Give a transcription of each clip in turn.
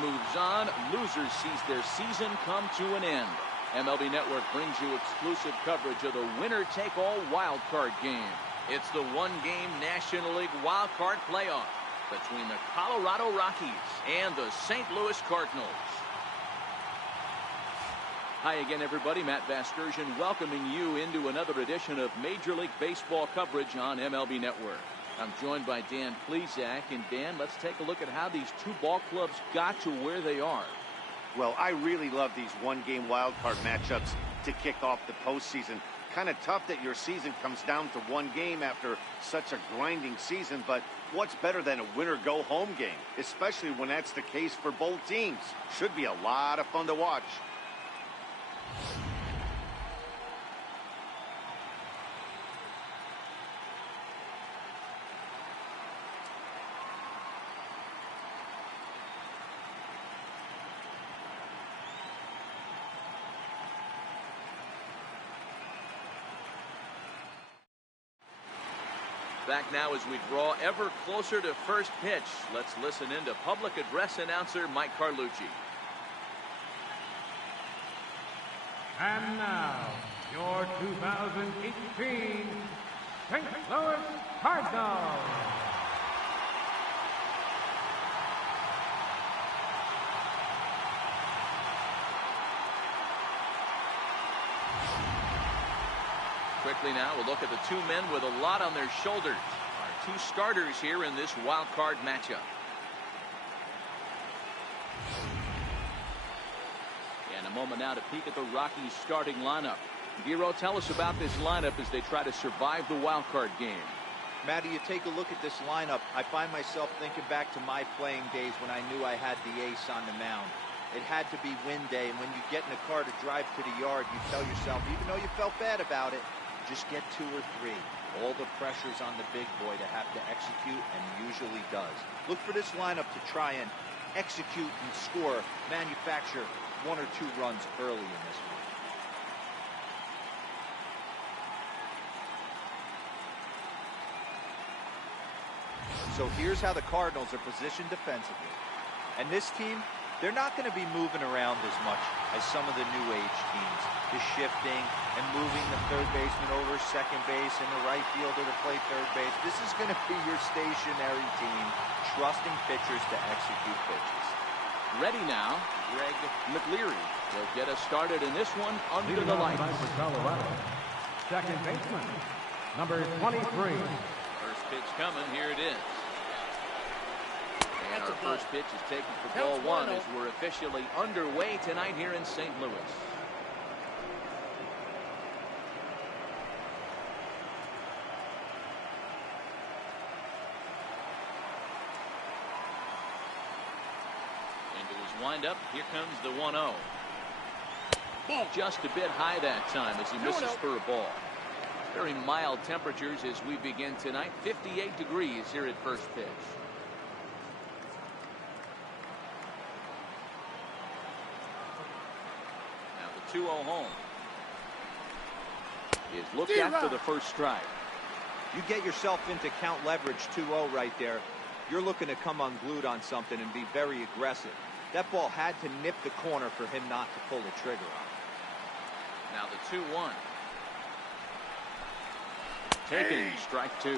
moves on. Losers sees their season come to an end. MLB Network brings you exclusive coverage of the winner-take-all wild card game. It's the one-game National League wild card playoff between the Colorado Rockies and the St. Louis Cardinals. Hi again, everybody. Matt Vasgersian welcoming you into another edition of Major League Baseball coverage on MLB Network. I'm joined by Dan Plesac. And Dan, let's take a look at how these two ball clubs got to where they are. Well, I really love these one-game wild card matchups to kick off the postseason. Kind of tough that your season comes down to one game after such a grinding season, but what's better than a winner-go-home game, especially when that's the case for both teams? Should be a lot of fun to watch. Back now as we draw ever closer to first pitch. Let's listen in to public address announcer Mike Carlucci. And now, your 2018 St. Louis Cardinals. Quickly now, we'll look at the two men with a lot on their shoulders. Our two starters here in this wild card matchup. And a moment now to peek at the Rockies starting lineup. Giro, tell us about this lineup as they try to survive the wild card game. Matty, you take a look at this lineup. I find myself thinking back to my playing days when I knew I had the ace on the mound. It had to be win day, and when you get in a car to drive to the yard, you tell yourself, even though you felt bad about it, just get 2 or 3. All the pressure's on the big boy to have to execute, and usually does. Look for this lineup to try and execute and score, manufacture 1 or 2 runs early in this one. So here's how the Cardinals are positioned defensively. And this team, they're not going to be moving around as much as some of the new age teams. The shifting and moving the third baseman over second base and the right fielder to play third base. This is going to be your stationary team, trusting pitchers to execute pitches. Ready now, Greg McLeary will get us started in this one under the lights. For Colorado, second baseman, number 23. First pitch coming, here it is. And our first pitch is taken for ball 1 as we're officially underway tonight here in St. Louis. Into his windup, here comes the 1-0. Just a bit high that time as he misses for a ball. Very mild temperatures as we begin tonight. 58 degrees here at first pitch. Now the 2-0 home is looked at for the first strike. You get yourself into count leverage 2-0 right there. You're looking to come unglued on something and be very aggressive. That ball had to nip the corner for him not to pull the trigger on. Now the 2-1. Taken, strike 2.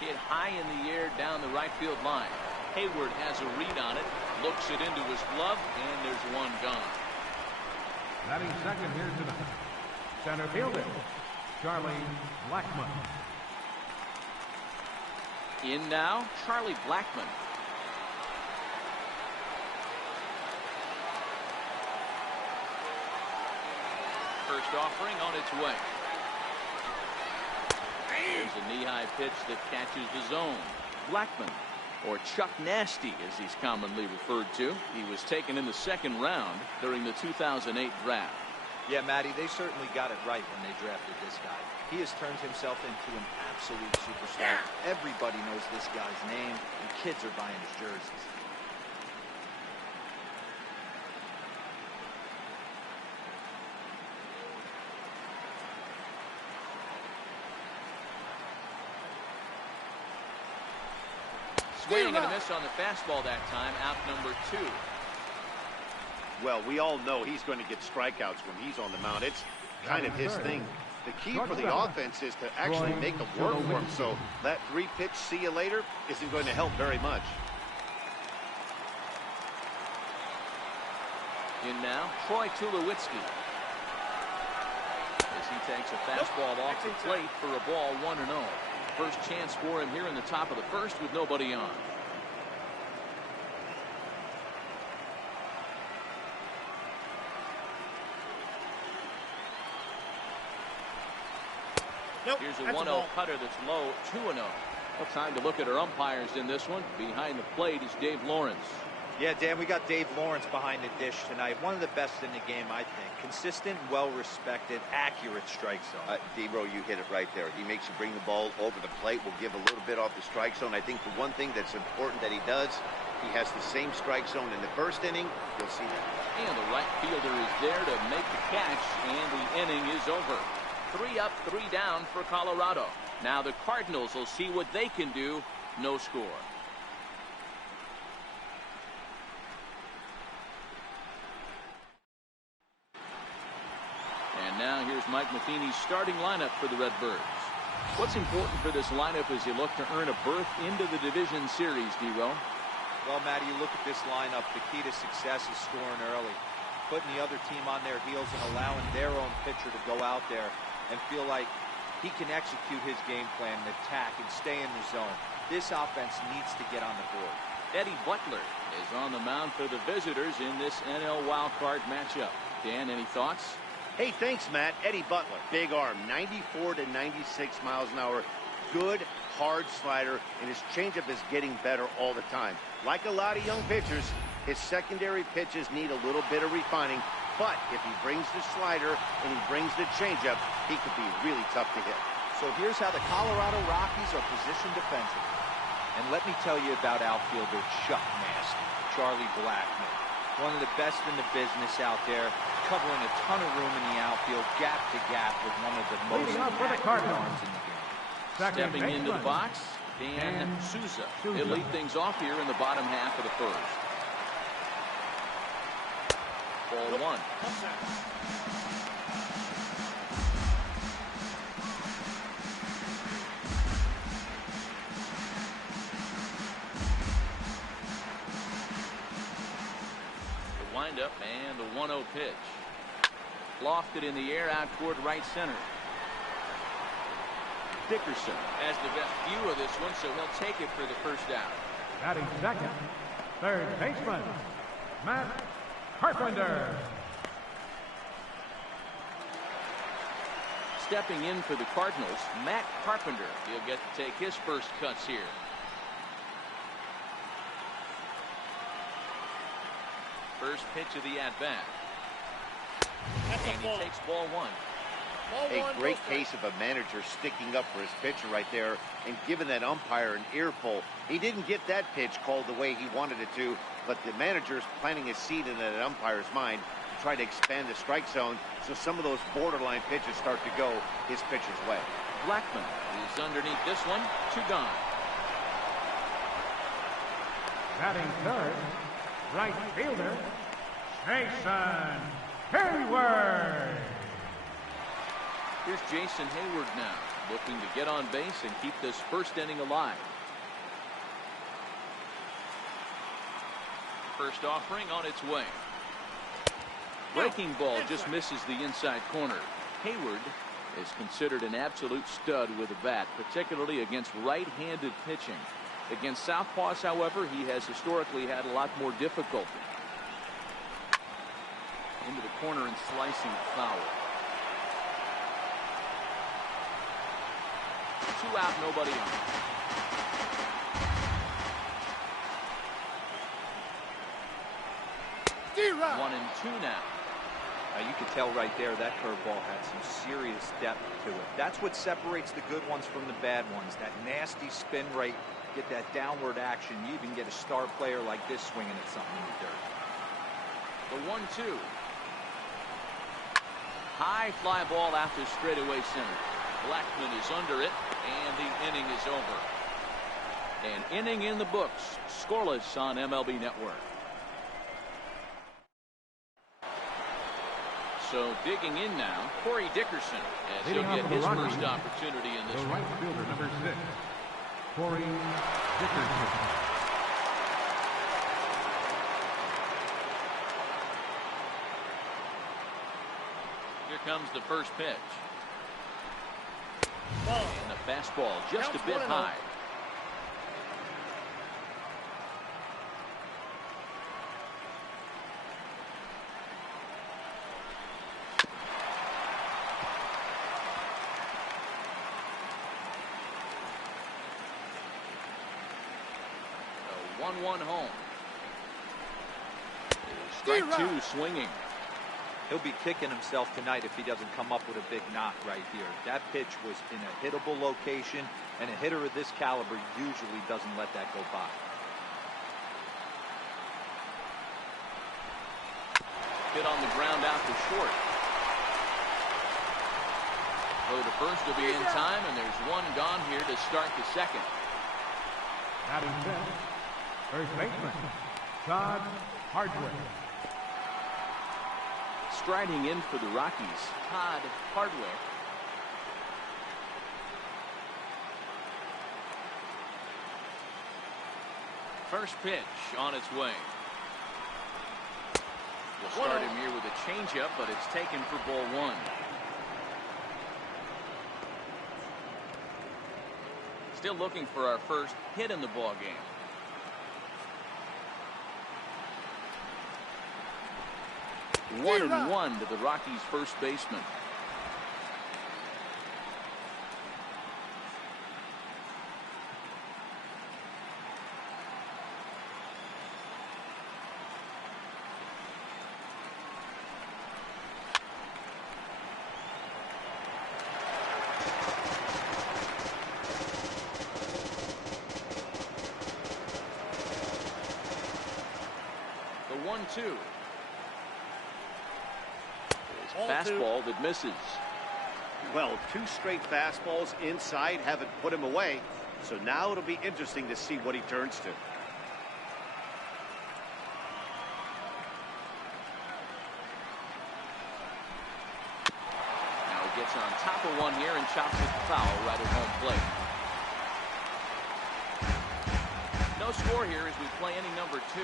Hit high in the air down the right field line. Hayward has a read on it, looks it into his glove, and there's one gone. Batting second here tonight, center fielder, Charlie Blackmon. In now, Charlie Blackmon. First offering on its way. There's a knee-high pitch that catches the zone. Blackmon, or Chuck Nasty as he's commonly referred to. He was taken in the second round during the 2008 draft. Yeah, Matty, they certainly got it right when they drafted this guy. He has turned himself into an absolute superstar. Everybody knows this guy's name, and kids are buying his jerseys. Swing and a miss on the fastball that time. Out number 2. Well, we all know he's going to get strikeouts when he's on the mound. It's kind of his thing. The key for the offense is to actually make them work for him. So that 3-pitch see you later isn't going to help very much. In now, Troy Tulowitzki. As he takes a fastball off the plate for a ball 1-0. First chance for him here in the top of the first with nobody on. Here's a 1-0 cutter that's low, 2-0. Well, time to look at our umpires in this one. Behind the plate is Dave Lawrence. Yeah, Dan, we got Dave Lawrence behind the dish tonight. One of the best in the game, I think. Consistent, well-respected, accurate strike zone. D-Row, you hit it right there. He makes you bring the ball over the plate. We'll give a little bit off the strike zone. I think the one thing that's important that he does, he has the same strike zone in the first inning. You'll see that. And the right fielder is there to make the catch, and the inning is over. 3 up, 3 down for Colorado. Now the Cardinals will see what they can do. No score. And now here's Mike Matheny's starting lineup for the Redbirds. What's important for this lineup as you look to earn a berth into the division series, D-Row? Well, Matty, you look at this lineup, the key to success is scoring early. Putting the other team on their heels and allowing their own pitcher to go out there and feel like he can execute his game plan and attack and stay in the zone. This offense needs to get on the board. Eddie Butler is on the mound for the visitors in this NL Wildcard matchup. Dan, any thoughts? Hey, thanks, Matt. Eddie Butler, big arm, 94 to 96 miles an hour. Good, hard slider, and his changeup is getting better all the time. Like a lot of young pitchers, his secondary pitches need a little bit of refining, but if he brings the slider and he brings the changeup, he could be really tough to hit. So here's how the Colorado Rockies are positioned defensively. And let me tell you about outfielder Chuck Nasty, Charlie Blackmon. One of the best in the business out there, covering a ton of room in the outfield, gap to gap with one of the most accurate arms in the game. Stepping into the box, Dan Souza. He'll lead things off here in the bottom half of the first. Ball 1. The windup and the 1-0 pitch. Lofted in the air out toward right center. Dickerson has the best view of this one, so he'll take it for the first out. Batting second, third baseman, Matt Carpenter. Stepping in for the Cardinals, Matt Carpenter. He'll get to take his first cuts here. First pitch of the at-bat. And he takes ball 1. A great case of a manager sticking up for his pitcher right there and giving that umpire an earful. He didn't get that pitch called the way he wanted it to, but the manager's planting a seed in that umpire's mind to try to expand the strike zone so some of those borderline pitches start to go his pitcher's way. Blackmon is underneath this one. 2 gone. Batting third, right fielder, Jason Hayward. Here's Jason Hayward now, looking to get on base and keep this first inning alive. First offering on its way. Breaking ball just misses the inside corner. Hayward is considered an absolute stud with a bat, particularly against right-handed pitching. Against southpaws, however, he has historically had a lot more difficulty. Into the corner and slicing foul. 2 out, nobody on. D-Rock. 1 and 2 now. You can tell right there that curveball had some serious depth to it. That's what separates the good ones from the bad ones. That nasty spin rate, get that downward action. You even get a star player like this swinging at something in the dirt. The 1-2. High fly ball out to straightaway center. Blackmon is under it, and the inning is over. An inning in the books, scoreless on MLB Network. So digging in now, Corey Dickerson, as he'll get his first opportunity in this one. The right fielder, number 6, Corey Dickerson. Here comes the first pitch. And the fastball just a bit high. The 1-1 home. Strike 2 swinging. He'll be kicking himself tonight if he doesn't come up with a big knock right here. That pitch was in a hittable location, and a hitter of this caliber usually doesn't let that go by. Hit on the ground out to short. Throw to first will be in time, and there's one gone here to start the second. Batting fifth, first baseman, Todd Hardwick. Striding in for the Rockies, Todd Hardwick. First pitch on its way. We'll start him here with a changeup, but it's taken for ball 1. Still looking for our first hit in the ball game. One and one to the Rockies' first baseman. The 1-2. Fastball that misses. Well, 2 straight fastballs inside haven't put him away. So now it'll be interesting to see what he turns to. Now he gets on top of one here and chops it foul right at home plate. No score here as we play inning number 2.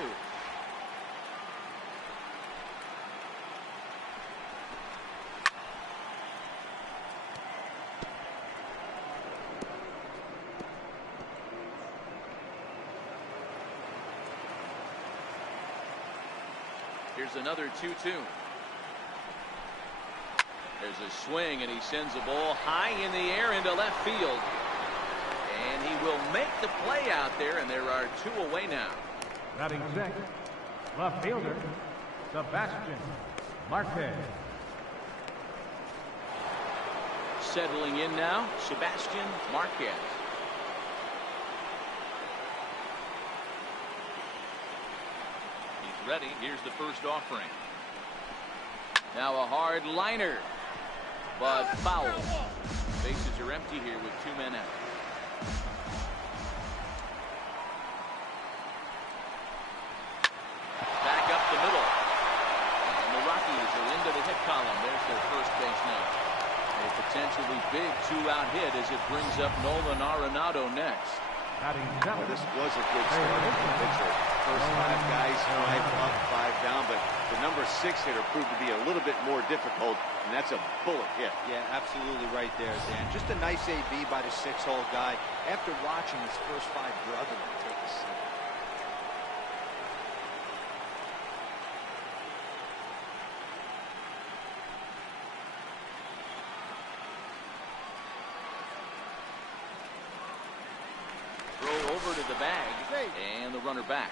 Here's another 2-2. There's a swing, and he sends a ball high in the air into left field. And he will make the play out there, and there are 2 away now. Batting sixth, left fielder, Sebastian Marquez. Settling in now, Sebastian Marquez. Ready. Here's the first offering. Now a hard liner, but foul. Bases are empty here with 2 men out. Back up the middle, and the Rockies are into the hit column. There's their first base now. A potentially big 2-out hit as it brings up Nolan Arenado next. Well, this was a good start for the pitcher. First 5 guys, 5 up, 5 down, but the number 6 hitter proved to be a little bit more difficult, and that's a bullet hit. Yeah, absolutely right there, Dan. Just a nice AB by the 6-hole guy. After watching his first 5 brother take a seat. Throw over to the bag, and the runner back.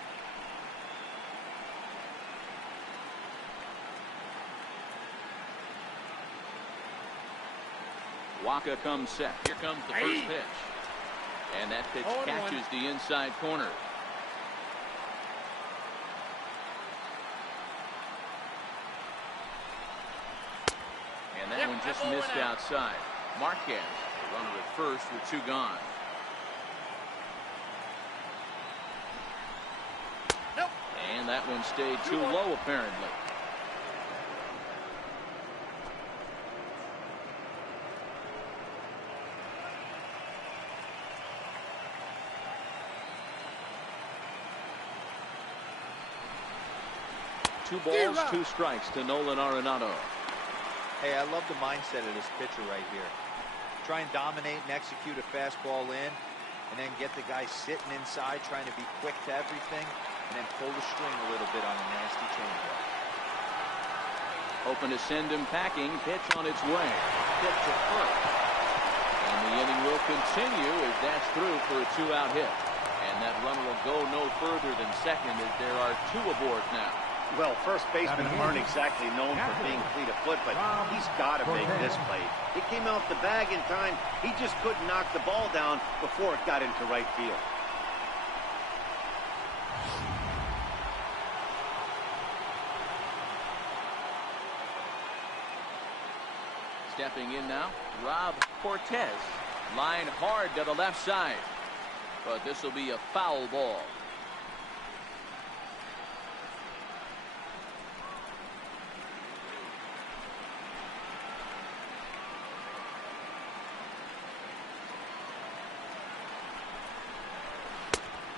Waka comes set. Here comes the first pitch. And that pitch catches the inside corner. And that one just missed outside. Marquez, the runner at first with 2 gone. And that one stayed too low, apparently. Two balls, two strikes to Nolan Arenado. Hey, I love the mindset of this pitcher right here. Try and dominate and execute a fastball in, and then get the guy sitting inside trying to be quick to everything, and then pull the string a little bit on a nasty changeup. Hoping to send him packing. Pitch on its way. Hit to first. And the inning will continue as that's through for a two-out hit. And that runner will go no further than second as there are two aboard now. Well, first basemen aren't exactly known for being fleet of foot, but he's got to make this play. It came out the bag in time. He just couldn't knock the ball down before it got into right field. Stepping in now, Rob Cortez. Line hard to the left side. But this will be a foul ball.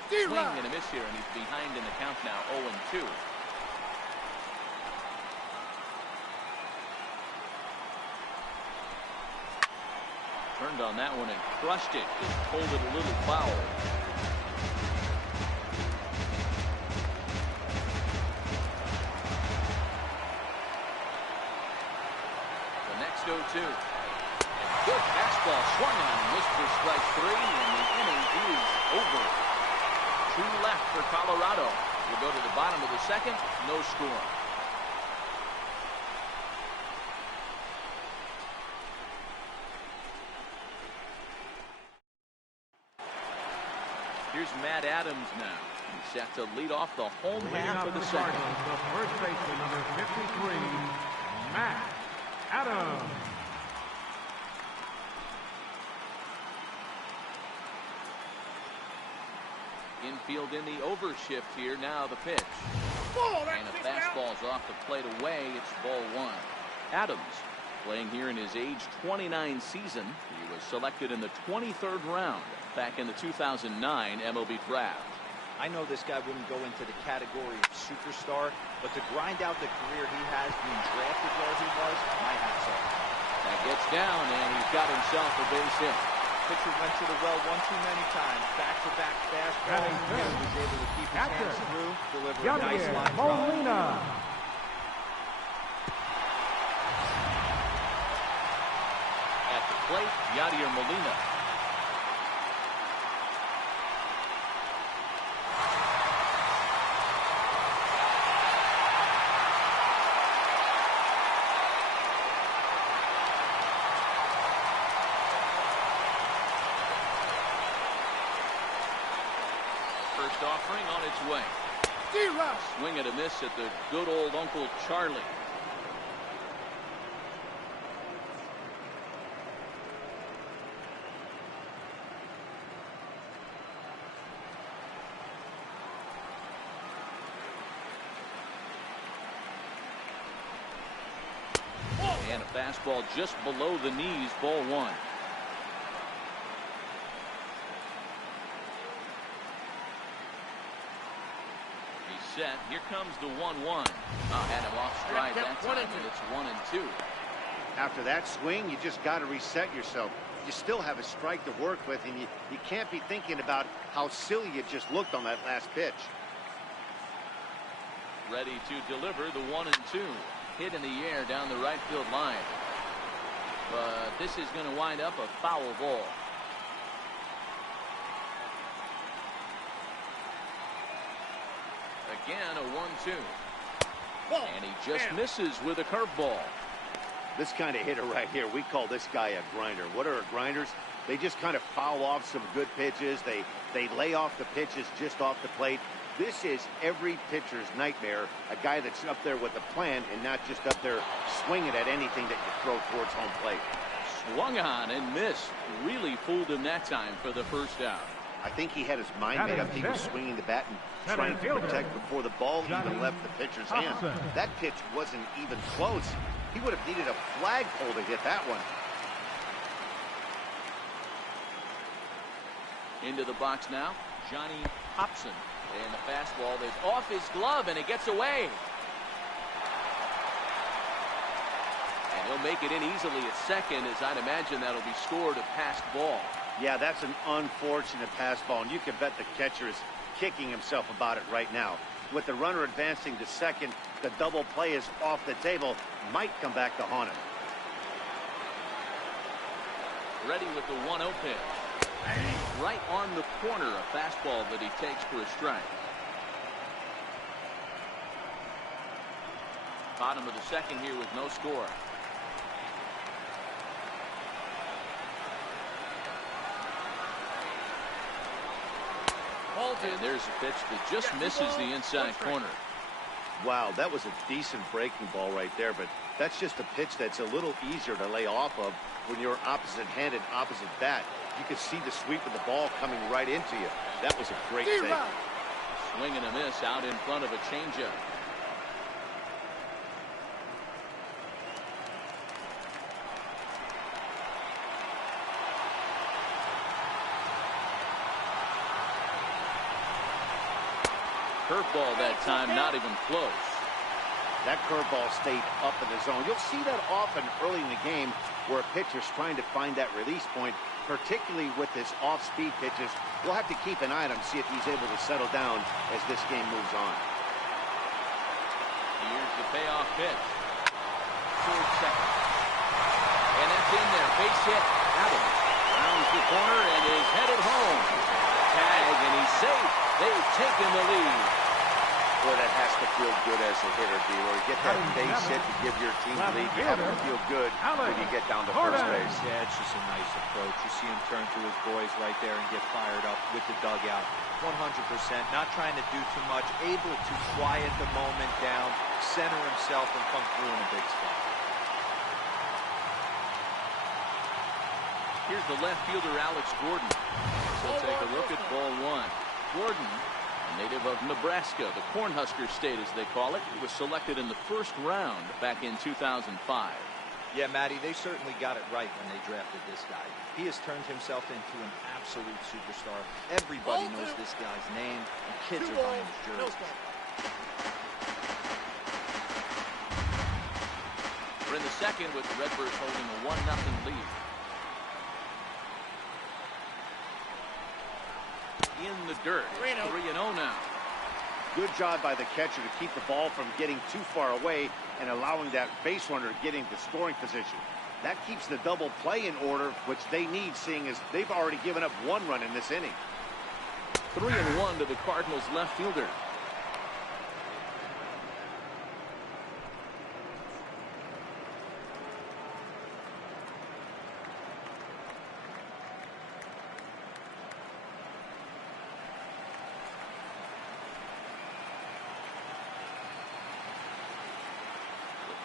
Swing and a miss here, and he's behind in the count now, 0-2. Turned on that one and crushed it. Just pulled it a little foul. The next 0-2. And good fastball swung on, missed for strike three, and the inning is over. Two left for Colorado. We'll go to the bottom of the second. No score. Here's Matt Adams now. He's set to lead off the home half of the second. The first baseman, number 53, Matt Adams. Infield in the overshift here. Now the pitch. And a fastball's off the plate away. It's ball one. Adams playing here in his age 29 season. He was selected in the 23rd round back in the 2009 MLB draft. I know this guy wouldn't go into the category of superstar, but to grind out the career he has being drafted where he was, my hat's off. That gets down, and he's got himself a base hit. Pitcher went to the well one too many times. Back-to-back fastball. He was able to keep his hands through, deliver a nice line drive. At the plate, Yadier Molina. First offering on its way. Swing and a miss at the good old Uncle Charlie. And a fastball just below the knees, ball one. Set. Here comes the 1-1. Had him off stride that time, and it's 1-2. After that swing, you just got to reset yourself. You still have a strike to work with, and you can't be thinking about how silly you just looked on that last pitch. Ready to deliver the 1-2. Hit in the air down the right field line. But this is going to wind up a foul ball. Again, a 1-2. And he just misses with a curveball. This kind of hitter right here, we call this guy a grinder. What are grinders? They just kind of foul off some good pitches. They lay off the pitches just off the plate. This is every pitcher's nightmare, a guy that's up there with a plan and not just up there swinging at anything that you throw towards home plate. Swung on and missed. Really fooled him that time for the first out. I think he had his mind made up. He was swinging the bat and trying to protect before the ball even left the pitcher's hand. That pitch wasn't even close. He would have needed a flagpole to hit that one. Into the box now, Johnny Hobson. And the fastball is off his glove, and it gets away. And he'll make it in easily at second, as I'd imagine that'll be scored a passed ball. Yeah, that's an unfortunate pass ball, and you can bet the catcher is kicking himself about it right now. With the runner advancing to second, the double play is off the table. Might come back to haunt him. Ready with the 1-0 pitch. Right on the corner, a fastball that he takes for a strike. Bottom of the second here with no score. And there's a pitch that just misses the inside corner. Wow, that was a decent breaking ball right there, but that's just a pitch that's a little easier to lay off of when you're opposite-handed, opposite bat. You could see the sweep of the ball coming right into you. That was a great save. Swing and a miss out in front of a changeup. Curveball that time, not even close. That curveball stayed up in the zone. You'll see that often early in the game where a pitcher's trying to find that release point, particularly with his off-speed pitches. We'll have to keep an eye on him, see if he's able to settle down as this game moves on. Here's the payoff pitch. Towards second. And that's in there. Base hit. Adams rounds the corner and is headed home. Tag, and he's safe. They've taken the lead. Boy, that has to feel good as a hitter, D-Roy. Get that base hit to give your team the lead. You have to feel good when you get down to first base. Yeah, it's just a nice approach. You see him turn to his boys right there and get fired up with the dugout. 100%. Not trying to do too much. Able to quiet the moment down, center himself, and come through in a big spot. Here's the left fielder, Alex Gordon. So take a look at ball one. Gordon, a native of Nebraska, the Cornhusker State as they call it, was selected in the first round back in 2005. Yeah, Matty, they certainly got it right when they drafted this guy. He has turned himself into an absolute superstar. Everybody knows this guy's name, and kids are buying his jersey. We're in the second with the Redbirds holding a 1-0 lead. In the dirt. 3-0 now. Good job by the catcher to keep the ball from getting too far away and allowing that base runner to get into scoring position. That keeps the double play in order, which they need, seeing as they've already given up one run in this inning. 3-1 to the Cardinals left fielder.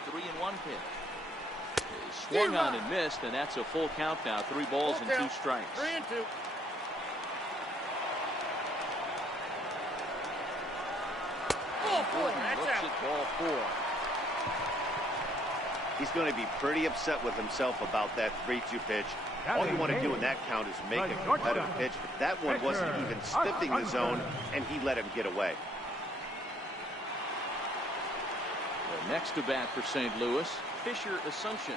The 3-1 pitch. Swung on and missed, and that's a full count now. 3 balls and 2 strikes. 3-2. Gordon looks at ball 4. He's going to be pretty upset with himself about that 3-2 pitch. All you want to do in that count is make a competitive pitch, but that one wasn't even sniffing the zone, and he let him get away. The next to bat for St. Louis, Fisher Assumption.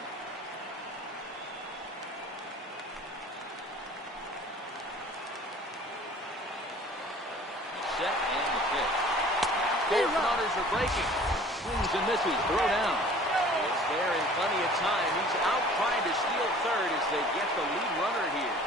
Set and the pitch. Both runners are breaking. Swings and misses. Throw down. It's there in plenty of time. He's out trying to steal third as they get the lead runner here.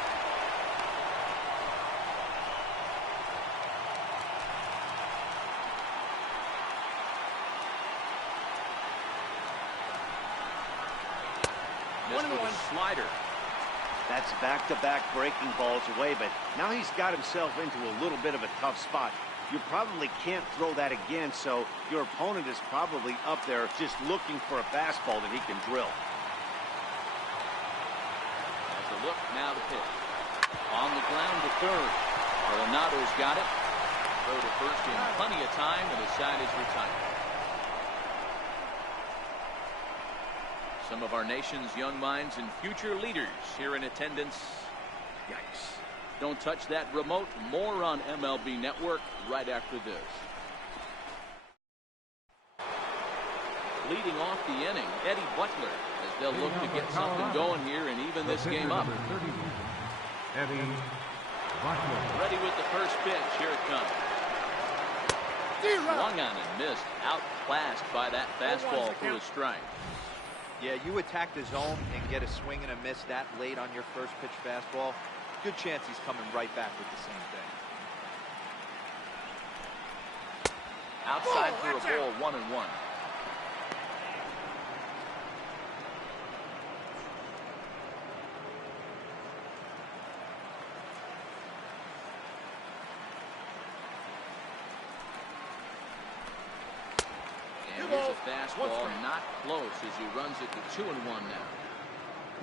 Missed with a slider. That's back-to-back breaking balls away, but now he's got himself into a little bit of a tough spot. You probably can't throw that again, so your opponent is probably up there just looking for a fastball that he can drill. As a look, now the pitch. On the ground to third. Renado's got it. Throw to first in plenty of time, and the side is retired. Some of our nation's young minds and future leaders here in attendance. Yikes. Don't touch that remote. More on MLB Network right after this. Leading off the inning, Eddie Butler, as they'll look to get something going here and even this game up. Eddie Butler. Ready with the first pitch. Here it comes. Swung on and missed. Outclassed by that fastball for a strike. Yeah, you attack the zone and get a swing and a miss that late on your first pitch fastball. Good chance he's coming right back with the same thing. Outside for a ball, 1-1. Here's a fastball, not close as he runs it to 2-1 now.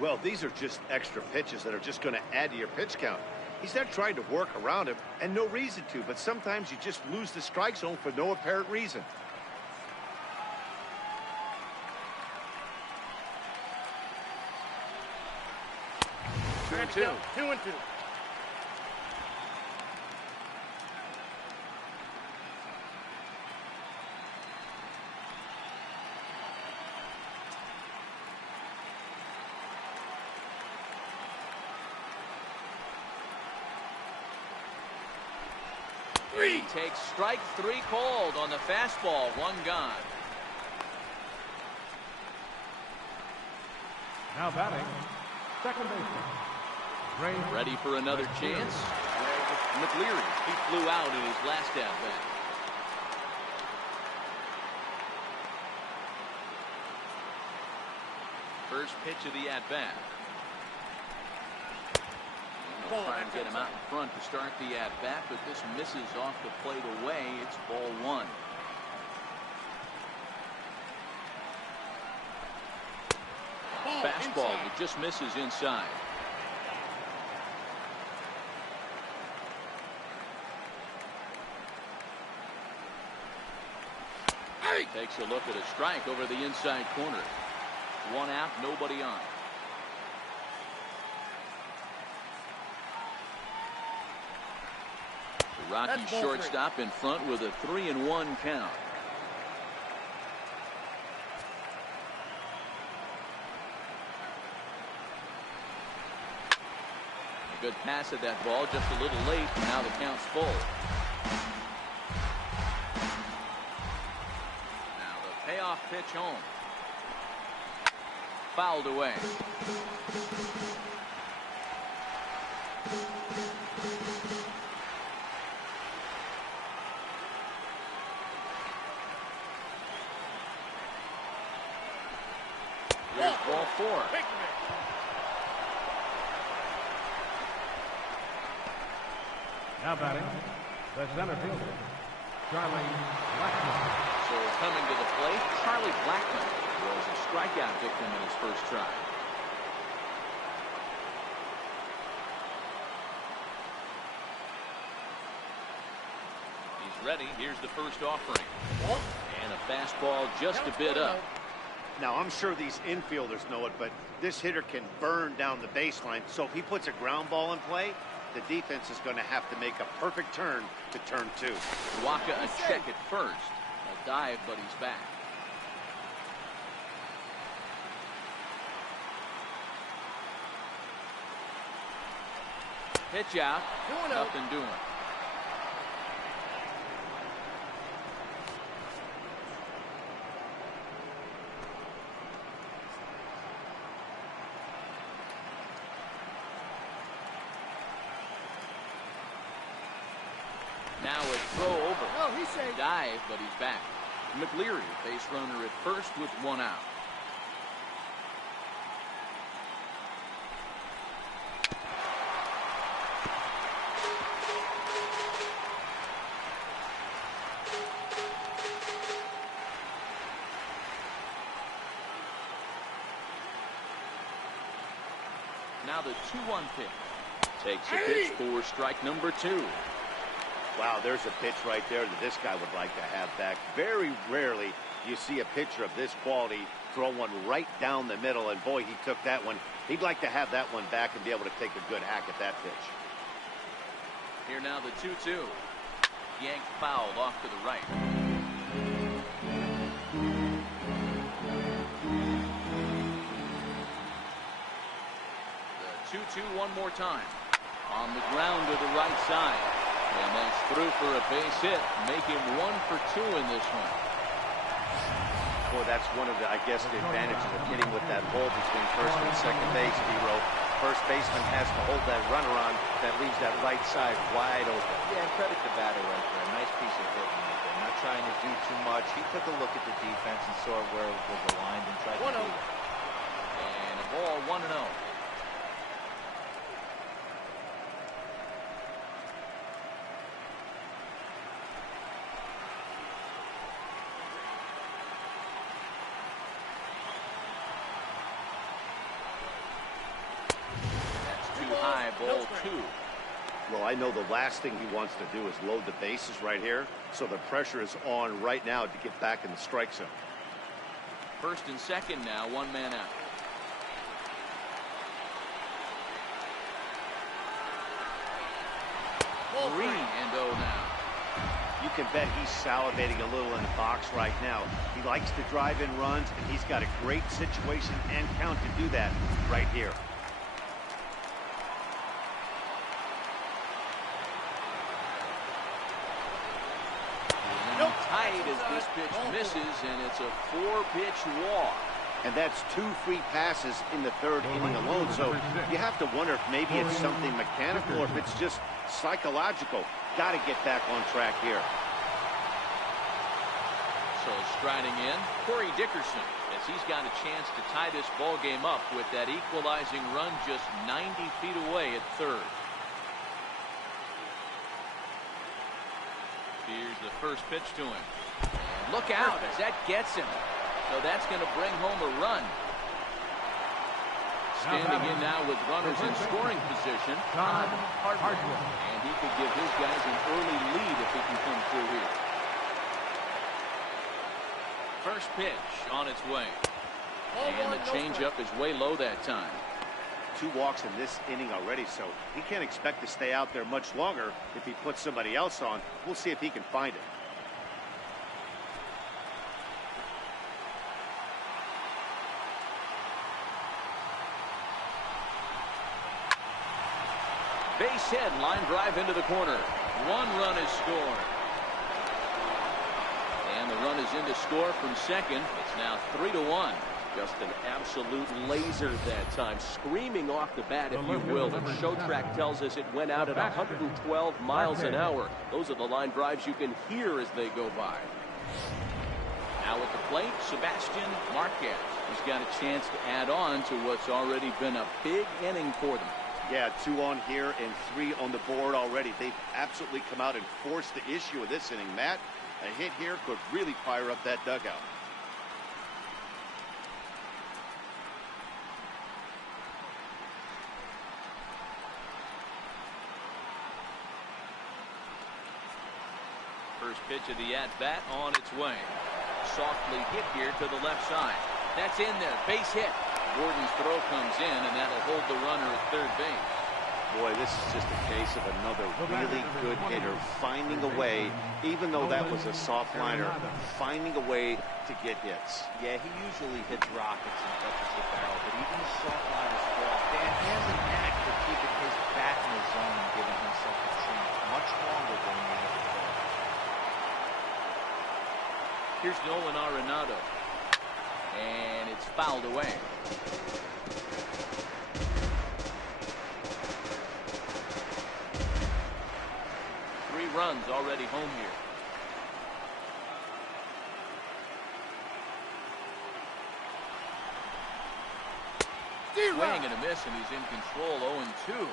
Well, these are just extra pitches that are just going to add to your pitch count. He's not trying to work around him, and no reason to, but sometimes you just lose the strike zone for no apparent reason. Two and two. 2-2. He takes strike 3 called on the fastball. 1 gone. Now batting, second baseman. Ready for another chance. McLeary. He flew out in his last at-bat. First pitch of the at-bat. They'll try and get him out in front to start the at-bat, but this misses off the plate away. It's ball 1. Fastball that just misses inside. Takes a look at a strike over the inside corner. 1 out, nobody on. The Rockies shortstop in front with a 3-1 count. A good pass at that ball, just a little late. Now the count's full. Now the payoff pitch home. Fouled away. Here's ball 4. Now batting, the center fielder, Charlie Blackmon. So coming to the plate, Charlie Blackmon was a strikeout victim in his first try. He's ready. Here's the first offering. And a fastball just a bit up. Now, I'm sure these infielders know it, but this hitter can burn down the baseline. So if he puts a ground ball in play, the defense is going to have to make a perfect turn to turn 2. Waka a check at first. A dive, but he's back. Pitch out. Nothing doing. Now a throw over. Dive, but he's back. McLeary, base runner at first with 1 out. Now the 2-1 pitch. Takes a pitch for strike number 2. Wow, there's a pitch right there that this guy would like to have back. Very rarely you see a pitcher of this quality throw one right down the middle, and boy, he took that one. He'd like to have that one back and be able to take a good hack at that pitch. Here now the 2-2. Yanked fouled off to the right. The 2-2 one more time. On the ground to the right side. And that's through for a base hit. Make him 1 for 2 in this one. Boy, that's one of the, I guess, the advantages of hitting with that hole between first and second base, Hero. First baseman has to hold that runner on. That leaves that right side wide open. Yeah, and credit the batter right there. Nice piece of hitting right there. Not trying to do too much. He took a look at the defense and saw where it was aligned and tried to do it. And a ball 1-0. Ball 2. Well, I know the last thing he wants to do is load the bases right here, so the pressure is on right now to get back in the strike zone. First and second now, 1 man out. Ball 3-0 now. You can bet he's salivating a little in the box right now. He likes to drive in runs, and he's got a great situation and count to do that right here. Tight as this pitch misses, and it's a 4-pitch walk. And that's 2 free passes in the 3rd inning alone. So you have to wonder if maybe it's something mechanical or if it's just psychological. Got to get back on track here. So striding in, Corey Dickerson, as he's got a chance to tie this ball game up with that equalizing run just 90 feet away at 3rd. Here's the first pitch to him. Look out as that gets him. So that's going to bring home a run. Standing in now with runners in scoring position, Hardwick. And he could give his guys an early lead if he can come through here. First pitch on its way. And the changeup is way low that time. 2 walks in this inning already, so he can't expect to stay out there much longer if he puts somebody else on. We'll see if he can find it. Base hit, line drive into the corner. 1 run is scored. And the run is in to score from second. It's now 3-1. Just an absolute laser that time, screaming off the bat, if you will. The show track tells us it went out at 112 miles an hour. Those are the line drives you can hear as they go by. Now at the plate, Sebastian Marquez. He's got a chance to add on to what's already been a big inning for them. Yeah, 2 on here and 3 on the board already. They've absolutely come out and forced the issue of this inning. Matt, a hit here could really fire up that dugout. First pitch of the at-bat on its way. Softly hit here to the left side. That's in there. Base hit. Gordon's throw comes in, and that'll hold the runner at 3rd base. Boy, this is just a case of another really good hitter finding a way, even though that was a soft liner, finding a way to get hits. Yeah, he usually hits rockets and touches the barrel, but even the soft liners fall. Dan has a knack for keeping his bat in his zone and giving himself a chance much longer than the average player. Here's Nolan Arenado. And it's fouled away. Three runs already home here. Swing and a miss, and he's in control. 0-2.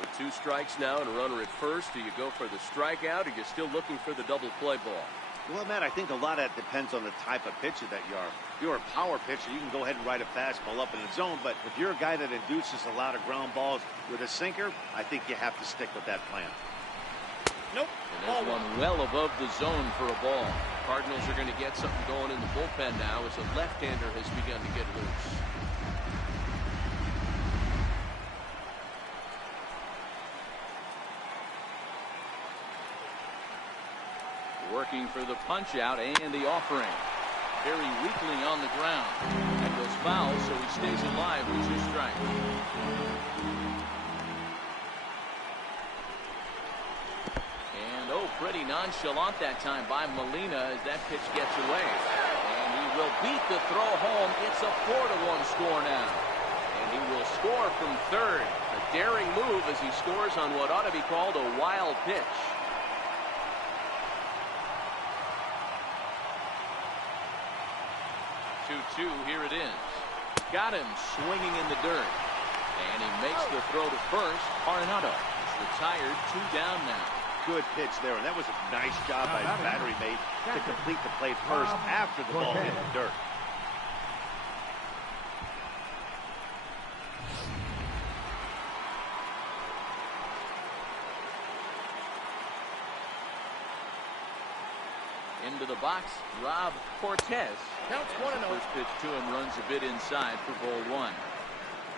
With 2 strikes now and a runner at first, do you go for the strikeout, or you're still looking for the double play ball? Well, Matt, I think a lot of that depends on the type of pitcher that you are. If you're a power pitcher, you can go ahead and ride a fastball up in the zone. But if you're a guy that induces a lot of ground balls with a sinker, I think you have to stick with that plan. And there's one well above the zone for a ball. Cardinals are going to get something going in the bullpen now as a left-hander has begun to get loose. Working for the punch out and the offering. Very weakly on the ground. That goes foul, so he stays alive with 2 strikes. And pretty nonchalant that time by Molina as that pitch gets away. And he will beat the throw home. It's a 4-1 score now. And he will score from third. A daring move as he scores on what ought to be called a wild pitch. 2-2, here it is. Got him swinging in the dirt. And he makes the throw to first. Arenado is retired, 2 down now. Good pitch there, and that was a nice job by his battery mate to complete the play first after the ball hit the dirt. Into the box, Rob Cortez. Counts 1-0. First pitch to him runs a bit inside for ball 1.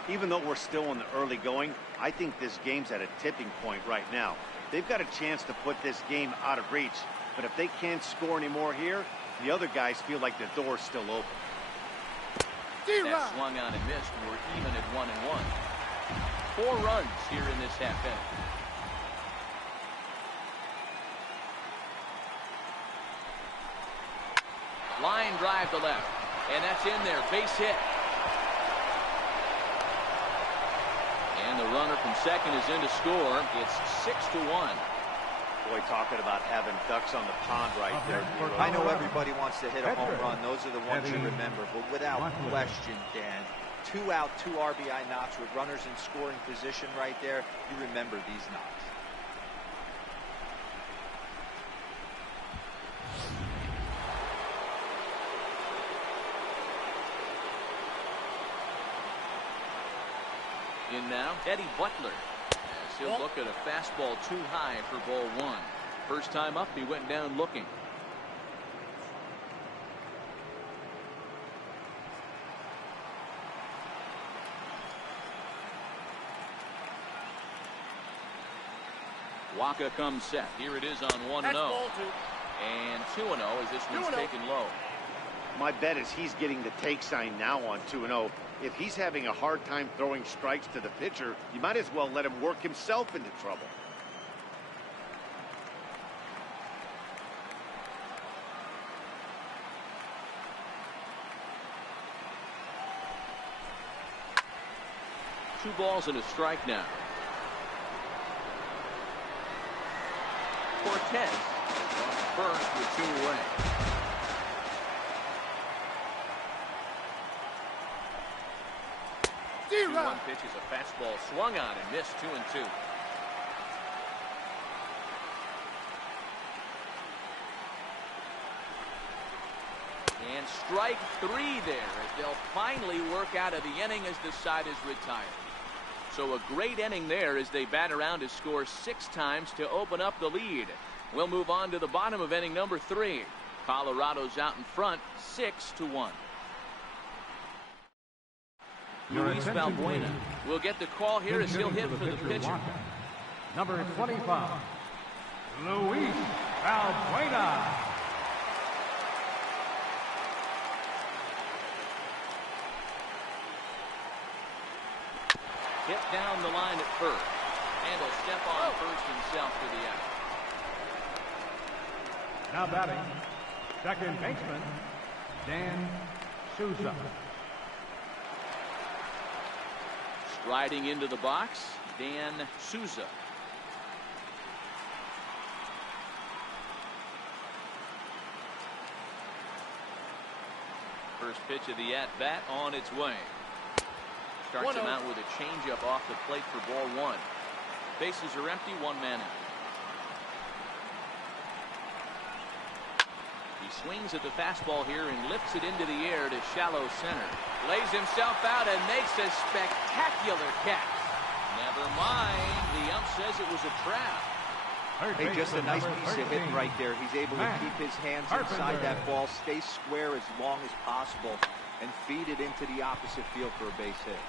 Even though we're still in the early going, I think this game's at a tipping point right now. They've got a chance to put this game out of reach, but if they can't score anymore here, the other guys feel like the door's still open. That swung on and missed. We're even at 1-1. 4 runs here in this half inning. Line drive to left, and that's in there. Base hit. And the runner from second is in to score. It's 6-1. Boy, talking about having ducks on the pond right there. I know everybody wants to hit a home run. Those are the ones you remember. But without question, Dan, 2 out, 2 RBI knocks with runners in scoring position right there. You remember these knocks. In now, Eddie Butler. As he'll look at a fastball too high for ball 1. First time up, he went down looking. Waka comes set. Here it is on 1-0. And 2-0 as this one's taken low. My bet is he's getting the take sign now on 2-0. If he's having a hard time throwing strikes to the pitcher, you might as well let him work himself into trouble. Two balls and a strike now. Cortez on first with 2 away. One pitch is a fastball swung on and missed. 2-2. And strike 3 there as they'll finally work out of the inning as the side is retired. So a great inning there as they bat around to score 6 times to open up the lead. We'll move on to the bottom of inning number 3. Colorado's out in front 6-1. Luis Valbuena will get the call here as he'll hit for the pitcher. Number 25, Luis Valbuena. Hit down the line at first. And he'll step on first himself for the out. Now batting, second baseman, Dan Souza. Striding into the box, Dan Souza. First pitch of the at-bat on its way. Starts him out with a changeup off the plate for ball 1. Bases are empty, 1 man out. He swings at the fastball here and lifts it into the air to shallow center. Lays himself out and makes a spectacular catch. Never mind, the ump says it was a trap. Hey, just a nice piece of hitting right there. He's able to keep his hands inside that ball, stay square as long as possible, and feed it into the opposite field for a base hit.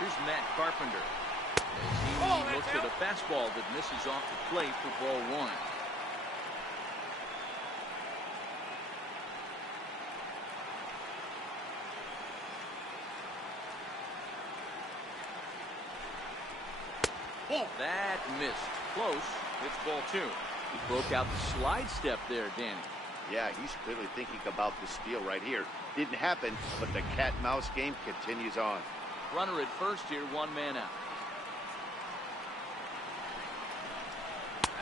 Here's Matt Carpenter as he looks at a fastball that misses off the plate for ball one. That missed. Close. It's ball two. He broke out the slide step there, Danny. Yeah, he's clearly thinking about the steal right here. Didn't happen, but the cat-mouse game continues on. Runner at first here, one man out.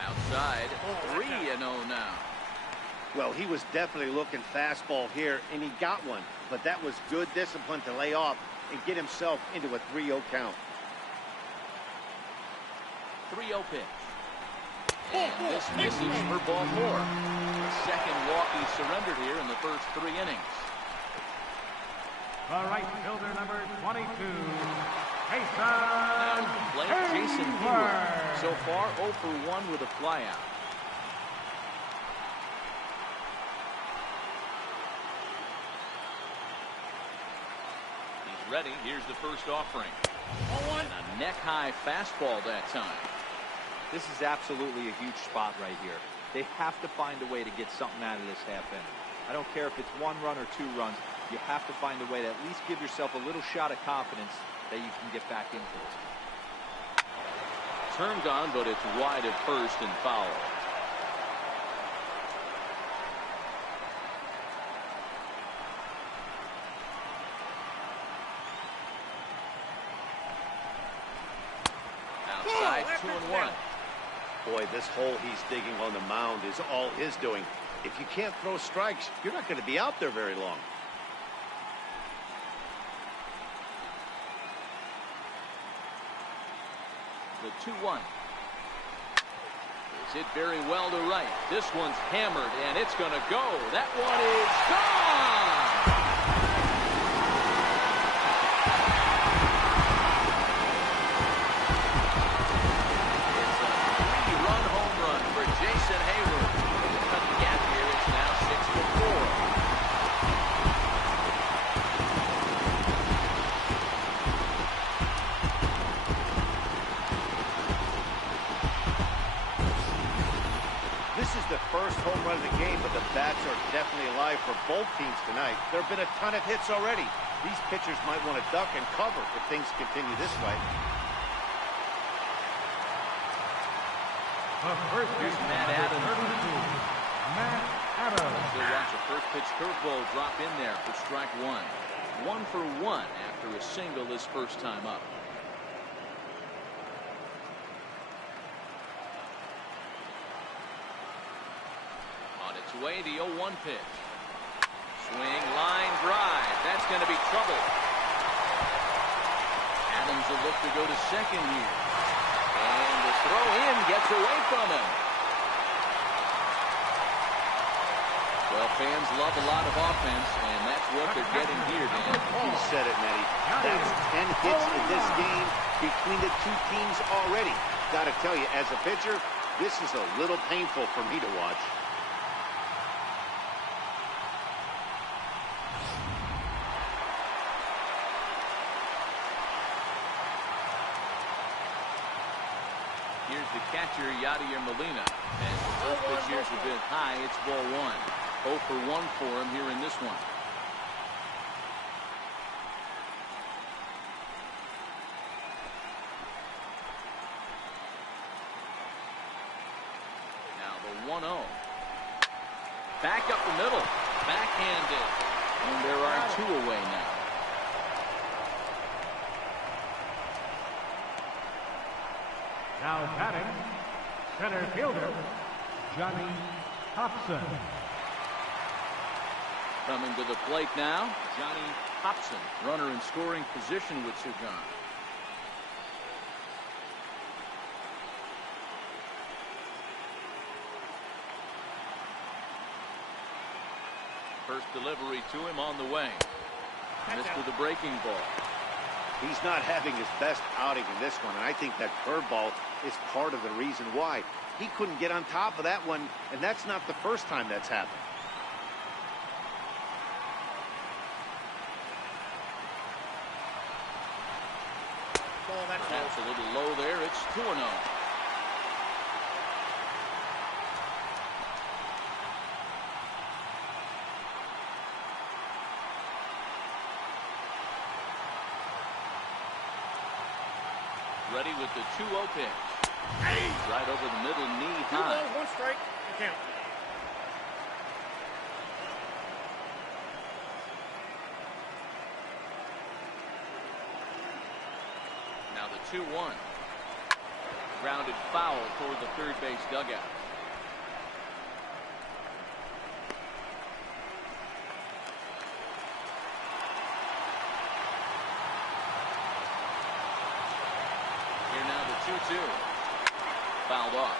Outside, 3-0 now. Well, he was definitely looking fastball here, and he got one. But that was good discipline to lay off and get himself into a 3-0 count. 3-0 pitch. And this misses for ball four. The second walk he surrendered here in the first 3 innings. The right fielder, number 22, Now to play Jason Hayward. So far 0 for 1 with a flyout. He's ready. Here's the first offering. And a neck-high fastball that time. This is absolutely a huge spot right here. They have to find a way to get something out of this half inning. I don't care if it's 1 run or 2 runs. You have to find a way to at least give yourself a little shot of confidence that you can get back into it. Turned on, but it's wide at first and foul. Outside, 2-1. Boy, this hole he's digging on the mound is all his doing. If you can't throw strikes, you're not going to be out there very long. The 2-1. Is hit very well to right. This one's hammered, and it's going to go. That one is gone! It's a 3-run home run for Jason Hayward. To cut the gap here, it's now 6-4. This is the first home run of the game, but the bats are definitely alive for both teams tonight. There have been a ton of hits already. These pitchers might want to duck and cover if things continue this way. Here's Matt Adams. Matt Adams. So watch a first pitch curveball drop in there for strike one. 1 for 1 after a single his first time up. On its way, the 0-1 pitch. Swing, line drive. That's going to be trouble. Adams will look to go to second here. And the throw in gets away from him. Well, fans love a lot of offense, and that's what they're getting here, Dan. You said it, Matty. That's 10 hits in this game between the two teams already. Got to tell you, as a pitcher, this is a little painful for me to watch. Here's the catcher, Yadier Molina. And the first pitch here's a bit high. It's ball 1. 0 for 1 for him here in this one. Now the 1-0. Back up the middle. Backhanded. And there are 2 away now. Now batting, center fielder, Johnny Hobson. Coming to the plate now, Johnny Hobson, runner in scoring position with Sugan. First delivery to him on the way. Missed with the breaking ball. He's not having his best outing in this one, and I think that curveball is part of the reason why. He couldn't get on top of that one, and that's not the first time that's happened. Perhaps a little low there. It's 2-0. Ready with the 2-0 pitch. Right over the middle, knee high. 2 balls, 1 strike, and count. Now the 2-1. Grounded foul toward the third base dugout. Here now the 2-2. Fouled off.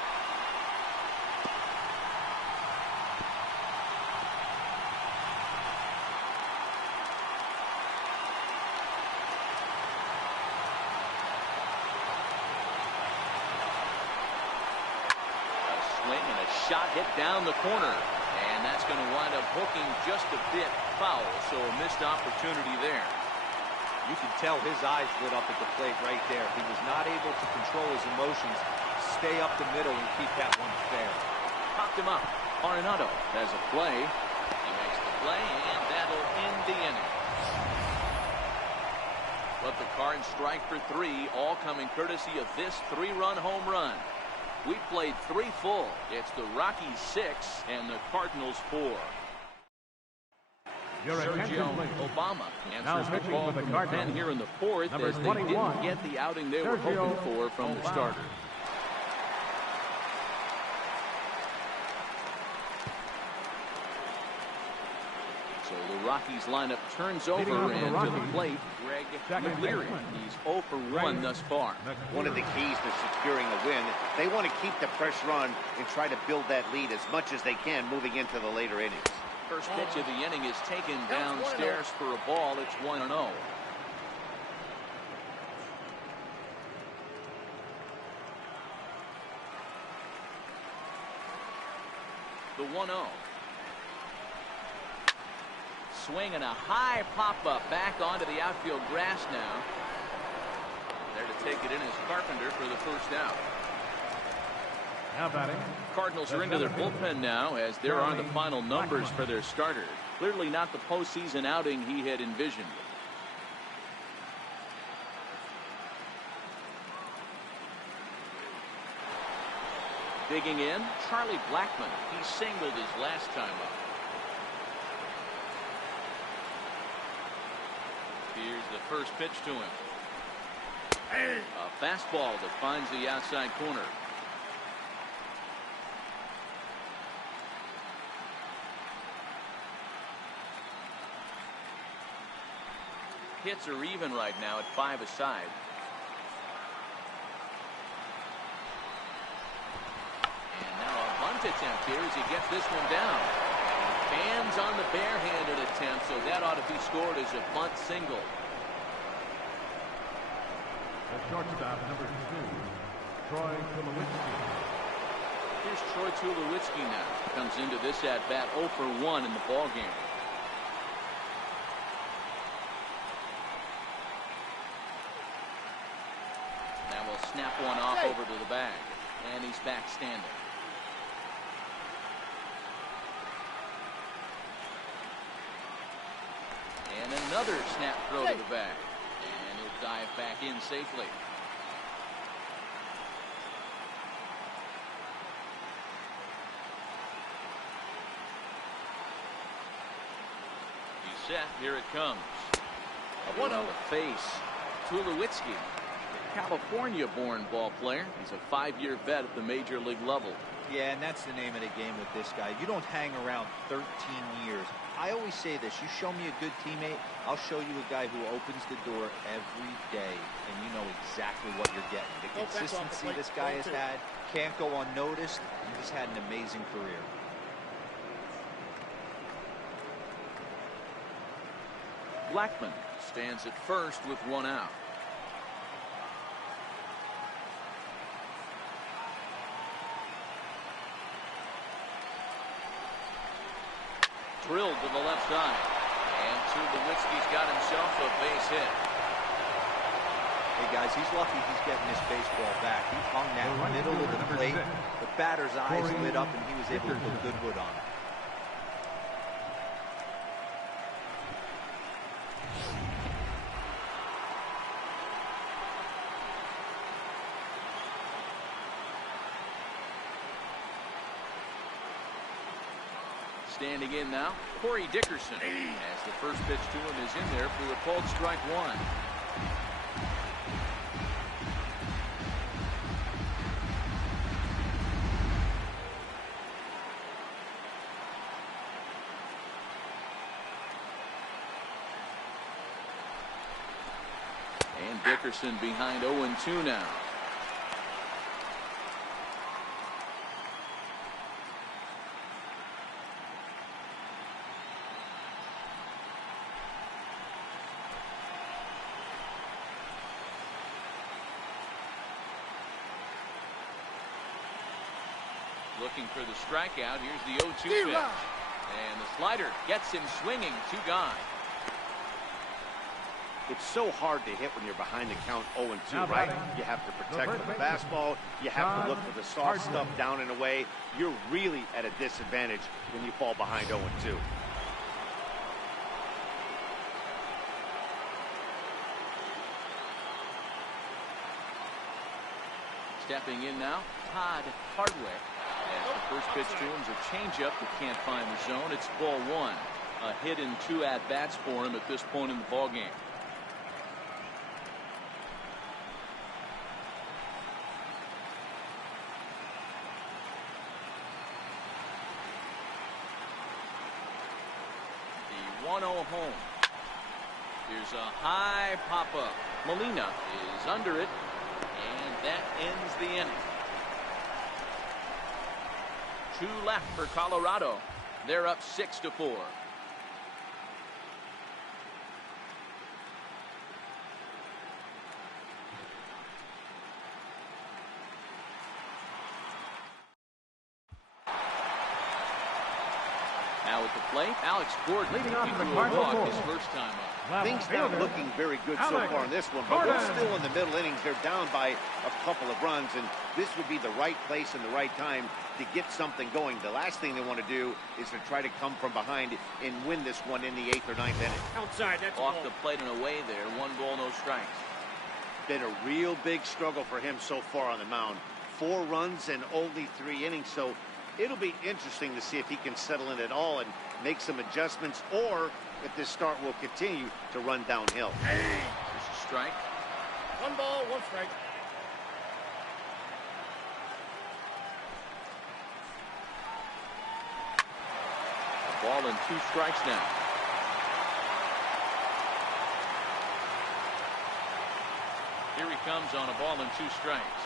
A swing and a shot hit down the corner. And that's going to wind up hooking just a bit foul. So a missed opportunity there. You can tell his eyes lit up at the plate right there. He was not able to control his emotions, stay up the middle, and keep that one fair. Popped him up. Arenado has a play. He makes the play, and that'll end the inning. But the Cards strike for 3, all coming courtesy of this 3-run home run. We played 3 full. It's the Rockies 6 and the Cardinals 4. Sergio Obama answers the call from the pen here in the 4th as they didn't get the outing they were hoping for from the starter. So the Rockies lineup turns over, and to the plate, Greg McLeary. He's 0 for 1 thus far. One of the keys to securing a win, they want to keep the pressure on and try to build that lead as much as they can moving into the later innings. First pitch of the inning is taken downstairs for a ball. It's 1-0. The 1-0. Swing and a high pop-up back onto the outfield grass now. There to take it in is Carpenter for the first out. Now batting. Cardinals are into their bullpen now, as there are the final numbers for their starter. Clearly not the postseason outing he had envisioned. Digging in, Charlie Blackmon. He singled his last time up. Here's the first pitch to him. A fastball that finds the outside corner. Hits are even right now at 5 aside. And now a bunt attempt here as he gets this one down. Hands on the barehanded attempt, so that ought to be scored as a bunt single. The shortstop, number 2, Troy Tulowitzki. Here's Troy Tulowitzki now. Comes into this at bat 0 for 1 in the ball game. Now we'll snap one off over to the bag, and he's back standing. And another snap throw to the bag. And he'll dive back in safely. He's set. Here it comes. A 1-0 to face. Tulowitzki, California-born ball player. He's a 5-year vet at the major league level. Yeah, and that's the name of the game with this guy. You don't hang around 13 years. I always say this, you show me a good teammate, I'll show you a guy who opens the door every day, and you know exactly what you're getting. The consistency this guy has had can't go unnoticed. He's had an amazing career. Blackman stands at first with one out. Drilled to the left side. And Tulowitzki's got himself a base hit. Hey guys, he's lucky he's getting this baseball back. He hung that middle of the plate. The batter's eyes lit up and he was able to put good wood on it. Standing in now, Corey Dickerson, as the first pitch to him is in there for a called strike one. And Dickerson behind 0-2 now. Looking for the strikeout. Here's the 0-2 pitch. And the slider gets him swinging. Two gone. It's so hard to hit when you're behind the count 0-2, right? You have to protect the fastball. You have to look for the soft stuff down and away. You're really at a disadvantage when you fall behind 0-2. Stepping in now, Todd Hardwick. As the first pitch to him is a changeup that can't find the zone. It's ball one. A hit in 2 at-bats for him at this point in the ballgame. The 1-0 home. Here's a high pop-up. Molina is under it, and that ends the inning. 2 left for Colorado. They're up 6-4. Now at the plate, Alex Gordon Leading off looking the to a walk Cardinals. his first time up. Things not looking very good so far in this one, but we're Gordon. still in the middle innings. They're down by a couple of runs, and this would be the right place and the right time to get something going. The last thing they want to do is to try to come from behind and win this one in the 8th or 9th inning. Outside, that's Off the plate and away there. 1 ball, no strikes. Been a real big struggle for him so far on the mound. 4 runs and only 3 innings, so it'll be interesting to see if he can settle in at all and make some adjustments, or if this start will continue to run downhill. There's a strike. 1 ball, 1 strike. A ball and 2 strikes now. Here he comes on a ball and 2 strikes.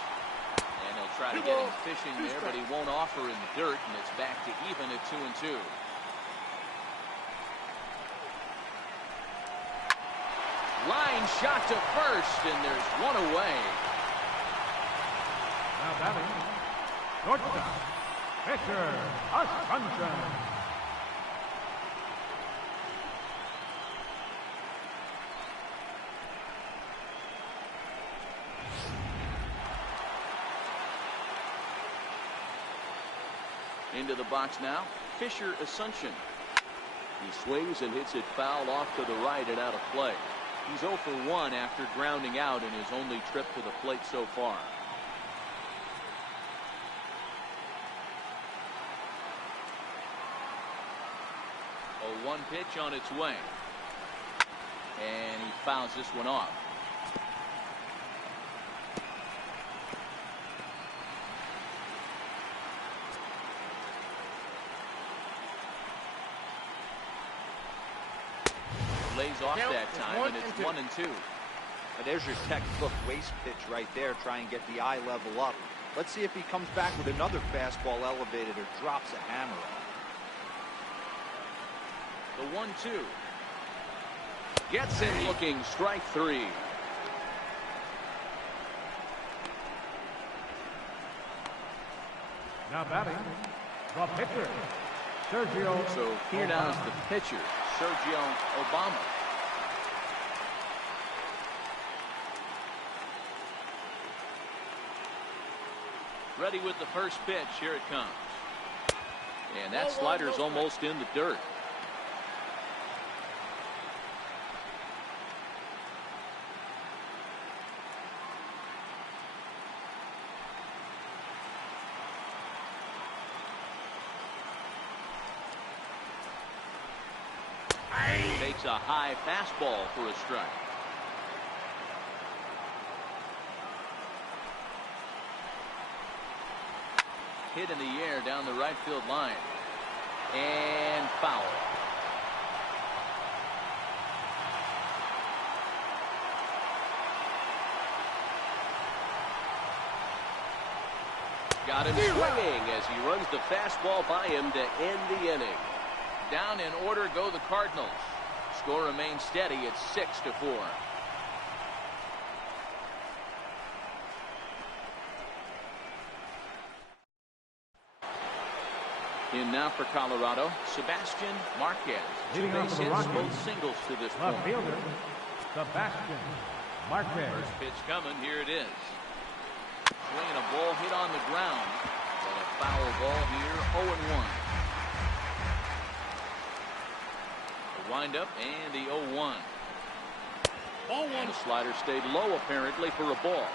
And he'll try to get him fishing there, but he won't offer in the dirt, and it's back to even at 2-2. Line shot to first, and there's 1 away. Now batting, shortstop, pitcher, Ascension. Into the box now, Fisher Ascension. He swings and hits it foul off to the right and out of play. He's 0 for 1 after grounding out in his only trip to the plate so far. A 1 pitch on its way. And he fouls this one off. Lays off that time, and it's 1-2. But there's your textbook waste pitch right there. Try and get the eye level up. Let's see if he comes back with another fastball elevated or drops a hammer on. The 1-2. Gets him looking. Strike 3. Now batting, the pitcher, Sergio. So here now is the pitcher, Sergio Obama. Ready with the first pitch. Here it comes. And that slider's almost in the dirt. Takes a high fastball for a strike. Hit in the air down the right field line. And foul. Got him swinging as he runs the fastball by him to end the inning. Down in order go the Cardinals. Score remains steady at 6-4. In now for Colorado, Sebastian Marquez. Two base hits, both singles to this point. Left fielder, Sebastian Marquez. First pitch coming, here it is. Swinging a ball hit on the ground. But a foul ball here, 0-1. The windup and the 0-1. The slider stayed low apparently for a ball.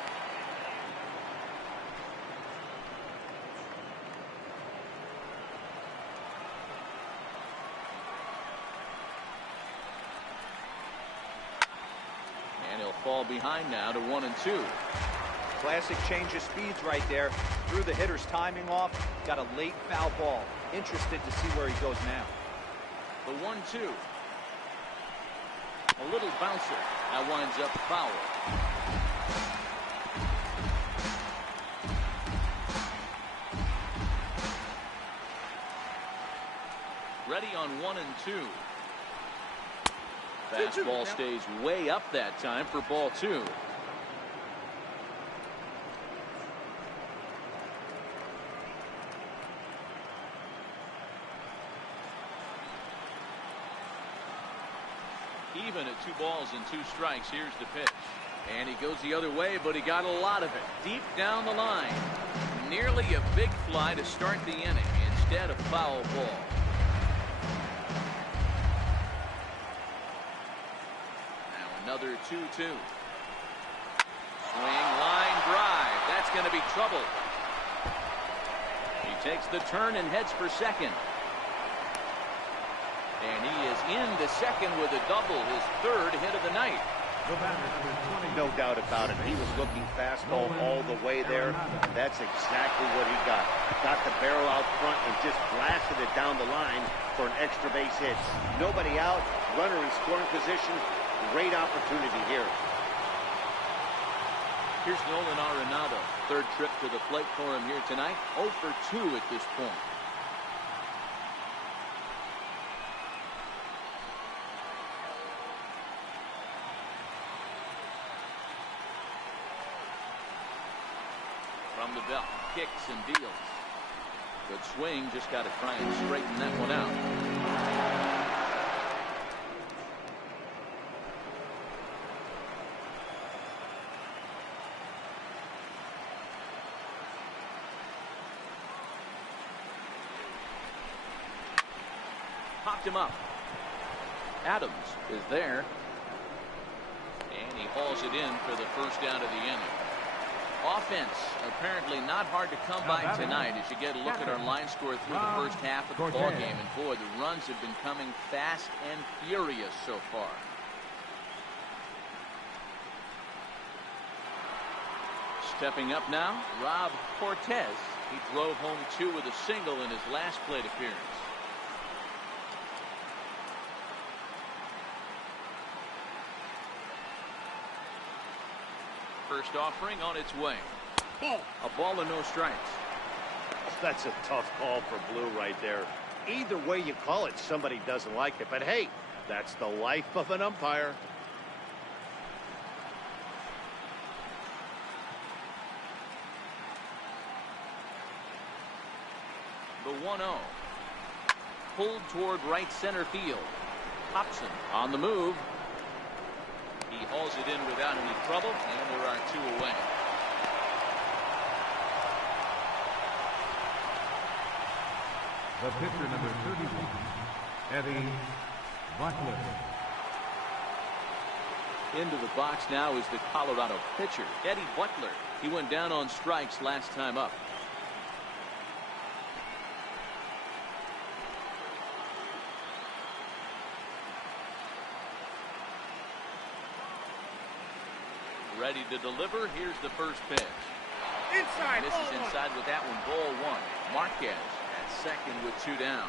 And he'll fall behind now to 1-2. Classic change of speeds right there. Threw the hitter's timing off. Got a late foul ball. Interested to see where he goes now. The 1-2. A little bouncer. That winds up foul. Ready on 1-2. Fastball stays way up that time for ball 2. Even at 2 balls and 2 strikes. Here's the pitch. And he goes the other way, but he got a lot of it. Deep down the line. Nearly a big fly to start the inning. Instead, a foul ball. Now another 2-2. Swing, line drive. That's going to be trouble. He takes the turn and heads for second. And he is into second with a double, his 3rd hit of the night. No doubt about it. He was looking fastball all the way there. That's exactly what he got. Got the barrel out front and just blasted it down the line for an extra base hit. Nobody out, runner in scoring position. Great opportunity here. Here's Nolan Arenado. 3rd trip to the plate for him here tonight. 0 for 2 at this point. From the belt, kicks and deals. Good swing, just got to try and straighten that one out. Popped him up. Adams is there. And he hauls it in for the first out of the inning. Offense apparently not hard to come by tonight as you get a look at our line score through the first half of the ball game. And boy, the runs have been coming fast and furious so far. Stepping up now, Rob Cortez. He drove home 2 with a single in his last plate appearance. First offering on its way. A ball and no strikes. That's a tough call for Blue right there. Either way you call it, somebody doesn't like it. But hey, That's the life of an umpire. The 1-0. Pulled toward right center field. Hobson on the move. He hauls it in without any trouble, and there are 2 away. The pitcher, number 31, Eddie Butler. Into the box now is the Colorado pitcher, Eddie Butler. He went down on strikes last time up. Ready to deliver. Here's the first pitch. Inside. Misses inside with that one. Ball 1. Marquez at second with 2 down.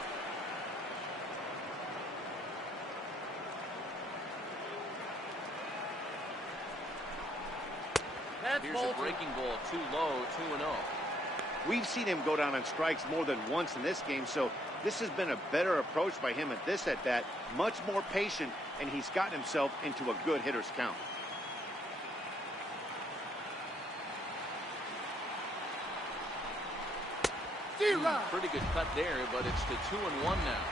Here's a breaking ball too low. 2-0. We've seen him go down on strikes more than once in this game, so this has been a better approach by him at this at bat. Much more patient, and he's gotten himself into a good hitter's count. Pretty good cut there, but it's to 2-1 now.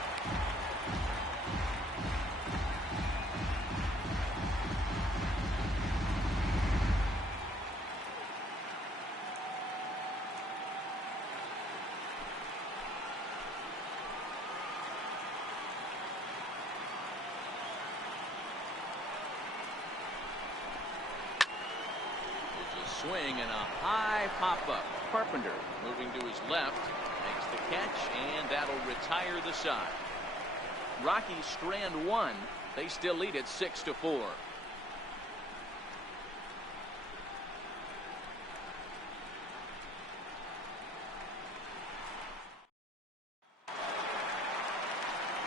There's a swing and a high pop-up. Carpenter moving to his left. Makes the catch, and that'll retire the side. Rockies strand 1. They still lead it 6-4.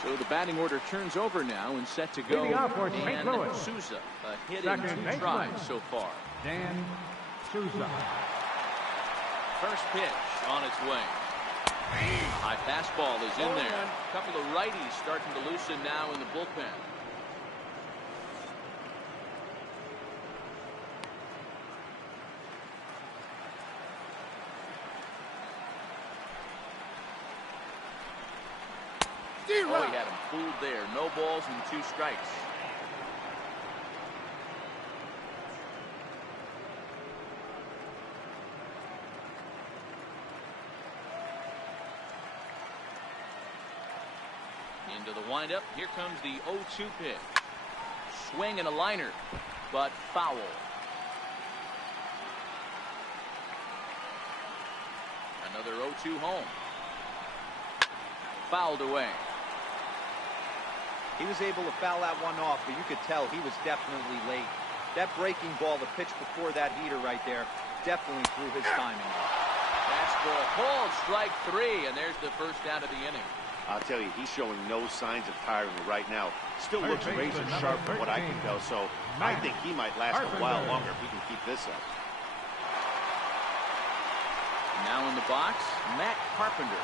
So the batting order turns over now and set to go. And Souza, a hit in 2 tries so far. Dan Souza. First pitch on its way. High fastball is in there. A couple of righties starting to loosen now in the bullpen. Oh, he had him fooled there. No balls and 2 strikes. Into the windup. Here comes the 0-2 pitch. Swing and a liner, but foul. Another 0-2 home. Fouled away. He was able to foul that one off, but you could tell he was definitely late. That breaking ball, the pitch before that heater right there, definitely threw his timing off. Fastball called, strike 3, and there's the first out of the inning. I'll tell you, he's showing no signs of tiring right now. Still looks razor sharp from what I can tell, so I think he might last a while longer if he can keep this up. Now in the box, Matt Carpenter.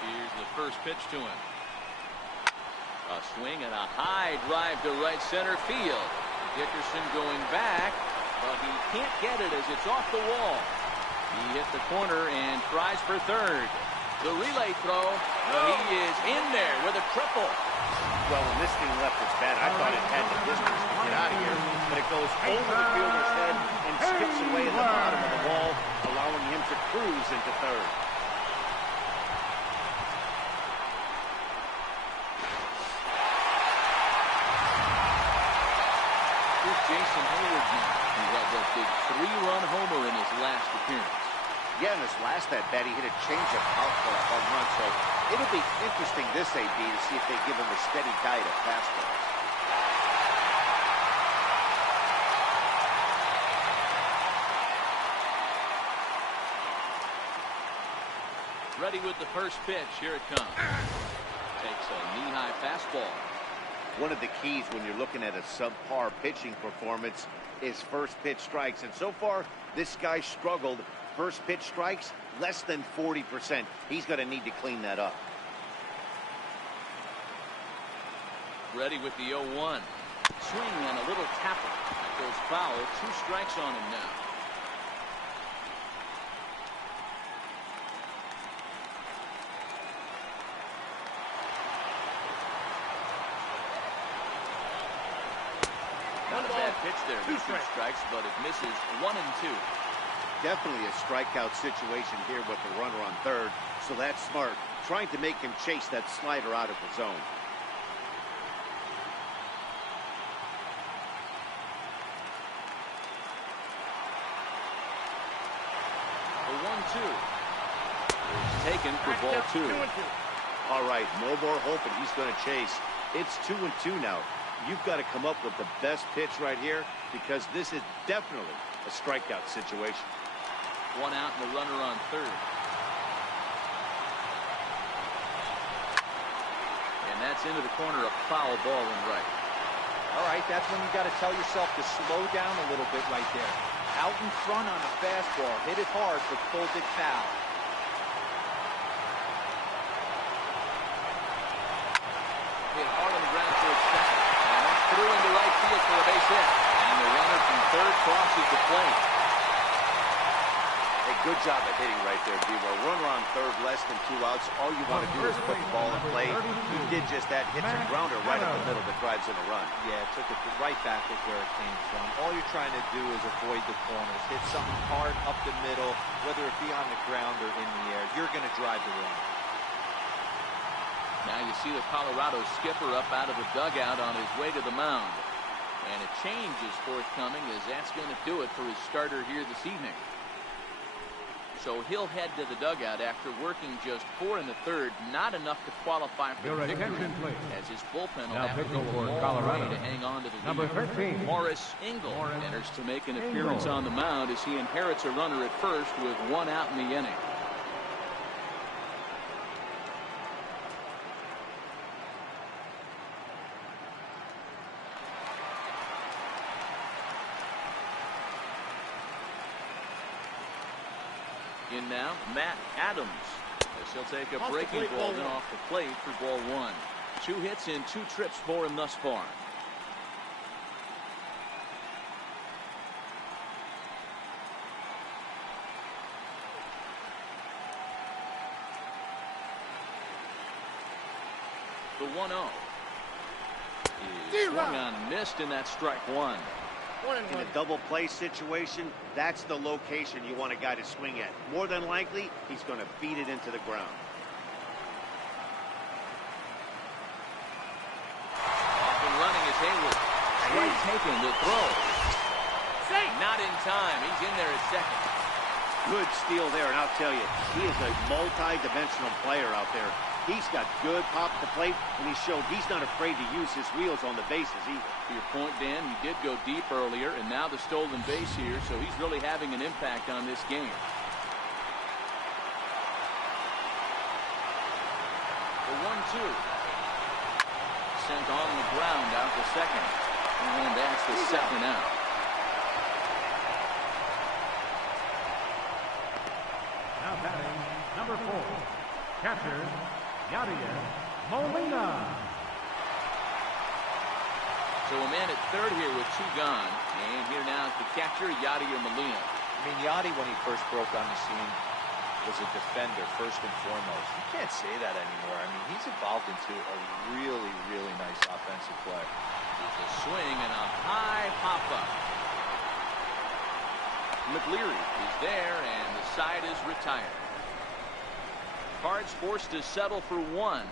Here's the first pitch to him. A swing and a high drive to right center field. Dickerson going back, but he can't get it as it's off the wall. He hit the corner and tries for third. The relay throw, well, he is in there with a triple. Well, when this thing left its bat, I thought it had the distance to get out of here, but it goes over the fielder's head and skips away in the bottom of the wall, allowing him to cruise into third. Jason Hayward now, who had that big 3-run homer in his last appearance. Yeah, in his last at-bat, he hit a changeup out for a home run, so it'll be interesting this AB to see if they give him a steady diet of fastballs. Ready with the first pitch. Here it comes. Takes a knee-high fastball. One of the keys when you're looking at a subpar pitching performance is first pitch strikes. And so far, this guy struggled First pitch strikes, less than 40%. He's going to need to clean that up. Ready with the 0-1. Swing and a little tapper. That goes foul. 2 strikes on him now. Not a bad pitch there with 2 strikes, but it misses 1 and 2. Definitely a strikeout situation here with the runner on third, so that's smart. Trying to make him chase that slider out of the zone. The 1-2 is taken for ball 2. All right, no more hoping he's going to chase. It's 2-2 now. You've got to come up with the best pitch right here because this is definitely a strikeout situation. 1 out and the runner on third. And that's into the corner, a foul ball in right. All right, that's when you got to tell yourself to slow down a little bit right there. Out in front on a fastball, hit it hard, but pulled it foul. Hit hard on the ground towards second. And that's through into right field for a base hit. And the runner from third crosses the plate. Hey, good job at hitting right there, Devo. Runner on third, less than 2 outs. All you want to do is put the ball in play. He did just that. Hits a grounder right in the middle that drives in a run. Yeah, took it right back at where it came from. All you're trying to do is avoid the corners. Hit something hard up the middle, whether it be on the ground or in the air. You're going to drive the run. Now you see the Colorado skipper up out of the dugout on his way to the mound. And a change is forthcoming as that's going to do it for his starter here this evening. So he'll head to the dugout after working just 4 in the third, not enough to qualify for the victory, as his bullpen will have to go a long way to hang on to the lead. Morris Engel enters to make an appearance on the mound as he inherits a runner at first with 1 out in the inning. In now, Matt Adams, as he'll take a breaking ball in off the plate for ball 1. 2 hits in 2 trips for him thus far. The 1-0 is swung on and missed, and that's strike 1. In a double play situation, that's the location you want a guy to swing at. More than likely, he's going to beat it into the ground. Off and running is Hayward. Strike taken, the throw. Not in time. He's in there at second. Good steal there, and I'll tell you, he is a multi-dimensional player out there. He's got good pop at the plate, and he showed he's not afraid to use his wheels on the bases either. To your point, Dan, he did go deep earlier, and now the stolen base here, so he's really having an impact on this game. The 1-2. Sent on the ground out to second, and that's the second out. Now batting, number 4, catcher, Yadier Molina. So a man at third here with 2 gone. And here now is the catcher, Yadier Molina. I mean, Yadi, when he first broke on the scene, was a defender first and foremost. You can't say that anymore. I mean, he's evolved into a really, really nice offensive player. There's a swing and a high pop-up. McLeary is there, and the side is retired. Cards forced to settle for 1.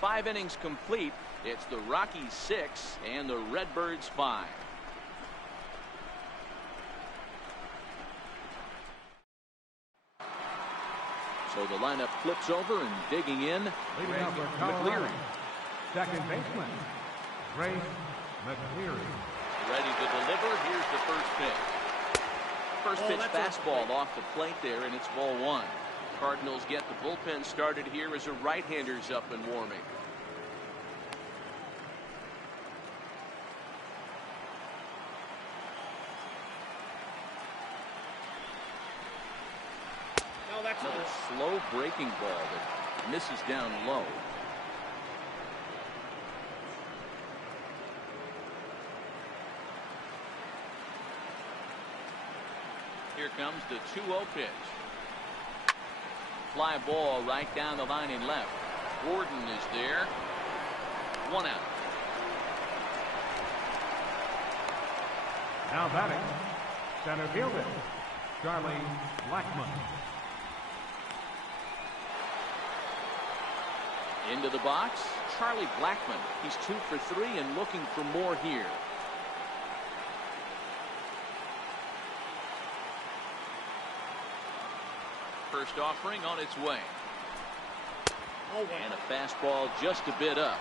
5 innings complete. It's the Rockies 6 and the Redbirds 5. So the lineup flips over and digging in. Leading up with McLeary. Second baseman, Ray McLeary. Ready to deliver. Here's the first pitch. First pitch fastball off the plate there, and it's ball 1. Cardinals get the bullpen started here as a right-hander's up and warming. Another slow breaking ball that misses down low. Here comes the 2-0 pitch. Fly ball right down the line in left. Gordon is there. 1 out. Now batting, center fielder, Charlie Blackmon. Into the box, Charlie Blackmon. He's 2 for 3 and looking for more here. First offering on its way. And a fastball just a bit up.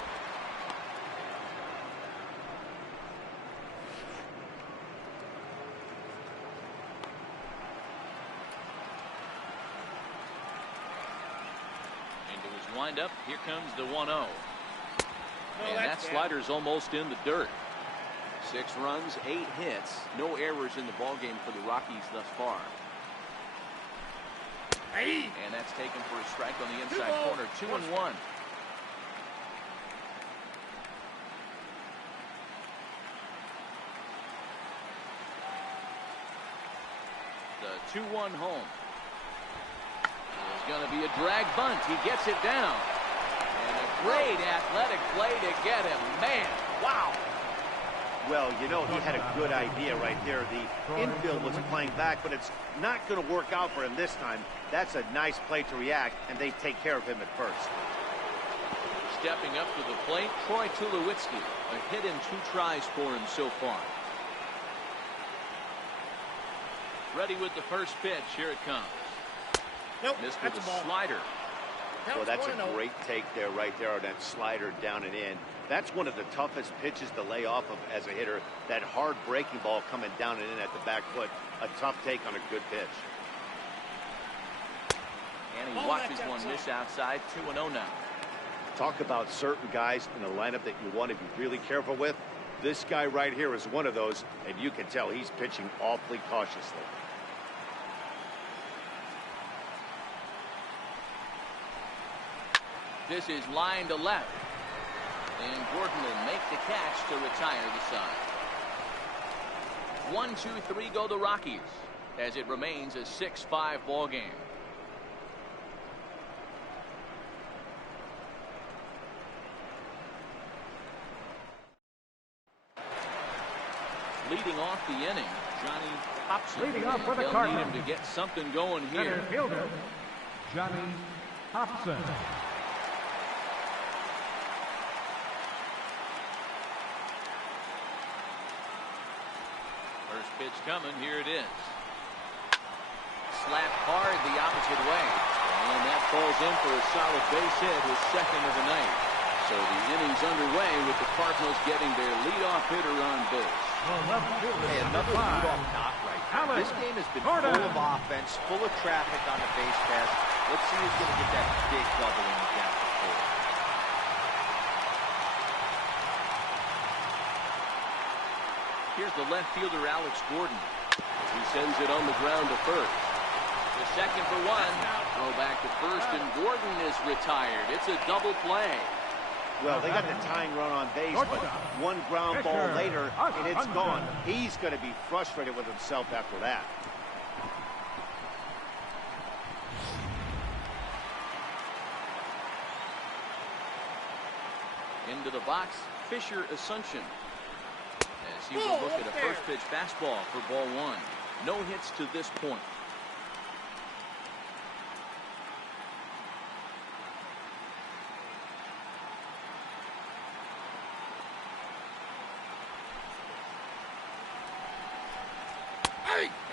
Into his windup. Here comes the 1-0. And that slider's almost in the dirt. 6 runs, 8 hits. No errors in the ballgame for the Rockies thus far. And that's taken for a strike on the inside corner. 2-1. The 2-1 home. It's going to be a drag bunt. He gets it down. And a great athletic play to get him. Man, wow. Well, you know, he had a good idea right there. The infield was playing back, but it's not going to work out for him this time. That's a nice play to react, and they take care of him at first. Stepping up to the plate, Troy Tulowitzki. A hit in 2 tries for him so far. Ready with the first pitch. Here it comes. Nope, missed with that's a a ball. slider. Well, that's a great take there, right there, on that slider down and in. That's one of the toughest pitches to lay off of as a hitter. That hard breaking ball coming down and in at the back foot. A tough take on a good pitch. And he watches one miss outside. 2-0 now. Talk about certain guys in the lineup that you want to be really careful with. This guy right here is one of those, and you can tell he's pitching awfully cautiously. This is line to left. And Gordon will make the catch to retire the side. 1, 2, 3 go the Rockies as it remains a 6-5 ball game. Leading off the inning, Johnny Hobson. Leading off for the They'll Cardinals. need him to get something going here. Center fielder, Johnny Hobson. First pitch coming. Here it is. Slapped hard the opposite way. And that falls in for a solid base hit, his second of the night. So the inning's underway with the Cardinals getting their leadoff hitter on base. Hey, another leadoff knock right there. This game has been full of offense, full of traffic on the base pass. Let's see who's going to get that big double in the gap to four. Here's the left fielder, Alex Gordon. He sends it on the ground to first. The second for 1. Throw back to first, and Gordon is retired. It's a double play. Well, they got the tying run on base, but one ground ball later, and it's gone. He's going to be frustrated with himself after that. Into the box, Fisher Asuncion. As he will look at a first pitch fastball for ball 1. No hits to this point.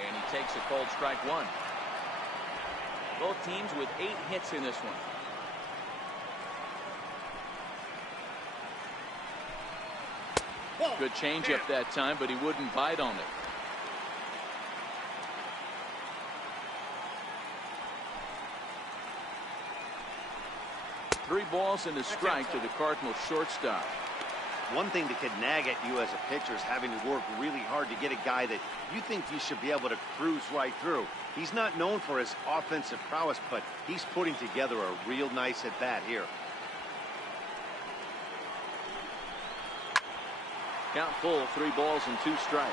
And he takes a called strike 1. Both teams with 8 hits in this one. Good changeup that time, but he wouldn't bite on it. Three balls and a strike to the Cardinals shortstop. One thing that could nag at you as a pitcher is having to work really hard to get a guy that you think you should be able to cruise right through. He's not known for his offensive prowess, but he's putting together a real nice at-bat here. Count full, 3 balls and 2 strikes.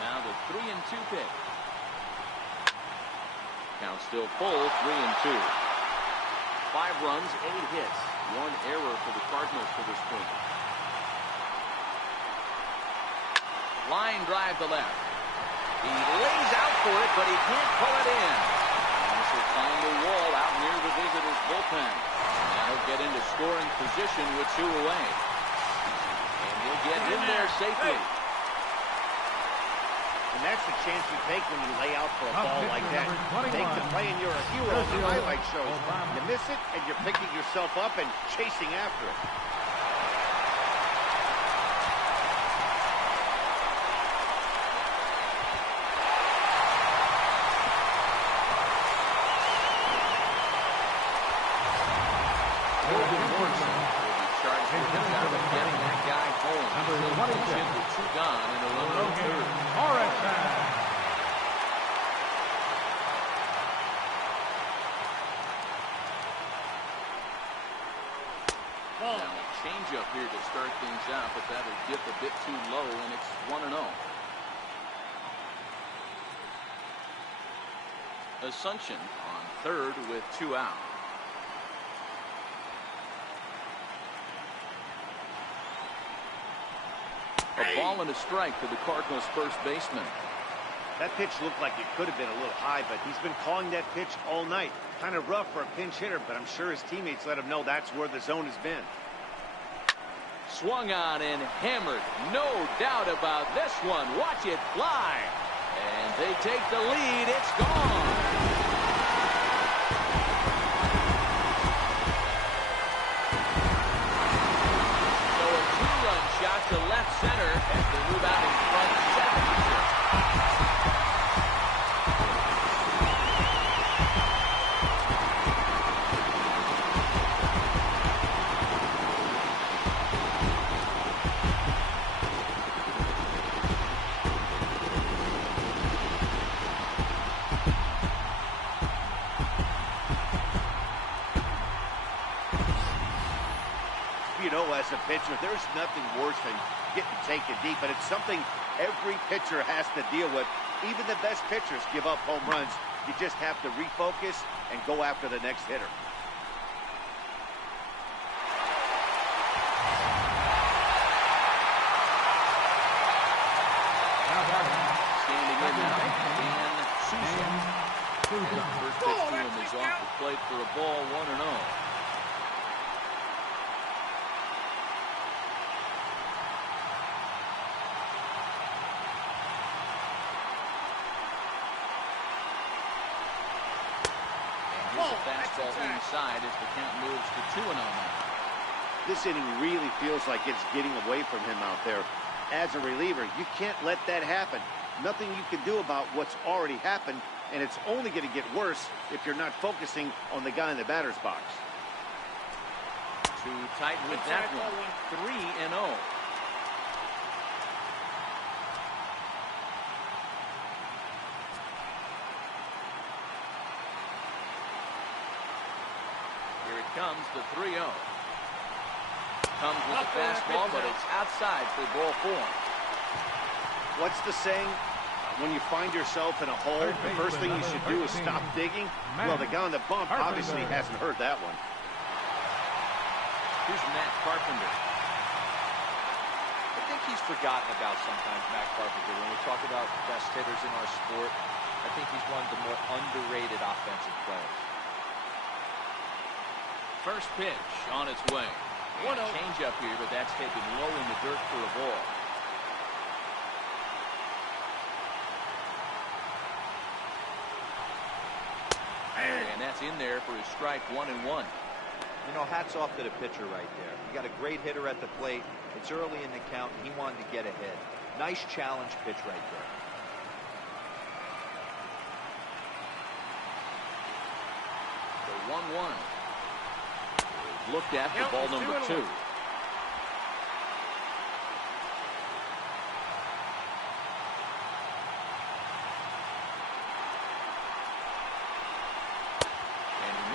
Now the 3-2 pitch. Count still full, 3-2. 5 runs, 8 hits, 1 error for the Cardinals for this point. Line drive to left. He lays out for it, but he can't pull it in. And this will find the wall out near the visitors' bullpen. And now he'll get into scoring position with 2 away. And he'll get in there safely. And that's the chance you take when you lay out for a ball like that. Make the play and you're a hero on the highlight shows. You miss it and you're picking yourself up and chasing after it. Now a change-up here to start things out, but that'll dip a bit too low, and it's 1-0. Asuncion on third with 2 out. A ball and a strike to the Cardinals' first baseman. That pitch looked like it could have been a little high, but he's been calling that pitch all night. Kind of rough for a pinch hitter, but I'm sure his teammates let him know that's where the zone has been. Swung on and hammered. No doubt about this one. Watch it fly. And they take the lead. It's gone. So a 2-run shot to left center as they move out in front 7-6. As a pitcher, there's nothing worse than getting taken deep, and it's something every pitcher has to deal with. Even the best pitchers give up home runs. You just have to refocus and go after the next hitter. Standing in now, Dan Souza. First pitch to him is off the plate for a ball, 1-0. Fastball inside as the count moves to 2-0 now. This inning really feels like it's getting away from him out there. As a reliever, you can't let that happen. Nothing you can do about what's already happened, and it's only going to get worse if you're not focusing on the guy in the batter's box. Too tight with that one. 3-0. Comes the 3-0. Comes with a fastball, but it's outside for ball 4. What's the saying? When you find yourself in a hole, the first thing you should do is stop digging. Well, the guy on the bump obviously hasn't heard that one. Here's Matt Carpenter. I think he's forgotten about sometimes, Matt Carpenter. When we talk about best hitters in our sport, I think he's one of the more underrated offensive players. First pitch on its way. Change up here, but that's taken low in the dirt for a ball. And that's in there for his strike, 1-1. You know, hats off to the pitcher right there. You got a great hitter at the plate. It's early in the count, and he wanted to get ahead. Nice challenge pitch right there. 1-1. Looked at for ball number 2.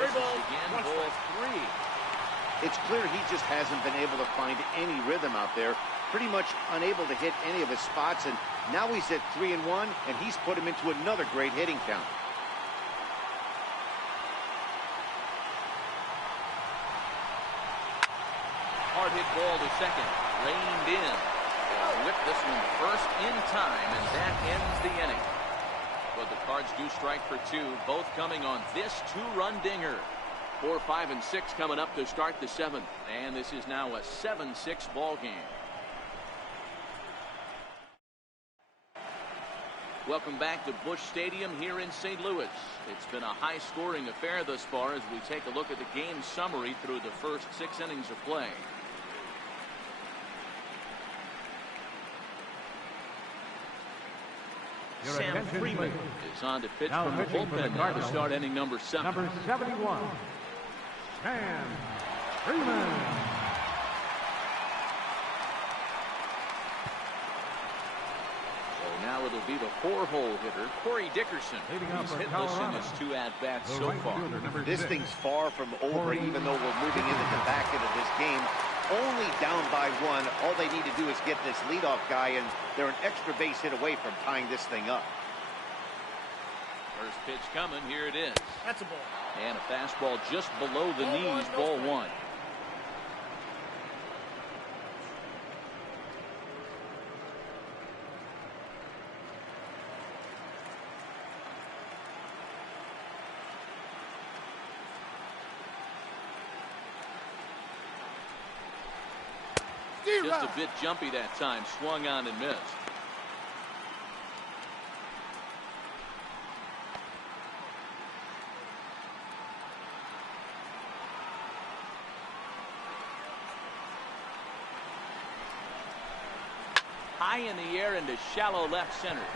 Again, ball 3. It's clear he just hasn't been able to find any rhythm out there. Pretty much unable to hit any of his spots, and now he's at 3-1, and he's put him into another great hitting count. Hard hit ball to second. Reined in. They'll whip this one first in time, and that ends the inning. But the Cards do strike for 2, both coming on this 2-run dinger. 4, 5, and 6 coming up to start the 7th. And this is now a 7-6 ball game. Welcome back to Busch Stadium here in St. Louis. It's been a high-scoring affair thus far as we take a look at the game summary through the first 6 innings of play. Sam Freeman is on to pitch from the bullpen now to start inning number 7. Number 71, Sam Freeman. So now it'll be the 4-hole hitter, Corey Dickerson. He's hitless in his 2 at-bats so far. This thing's far from over, even though we're moving into the back end of this game. Only down by 1. All they need to do is get this leadoff guy, and they're an extra base hit away from tying this thing up. First pitch coming. Here it is. That's a ball. And a fastball just below the knees. Ball 1. Just a bit jumpy that time. Swung on and missed. High in the air into shallow left center.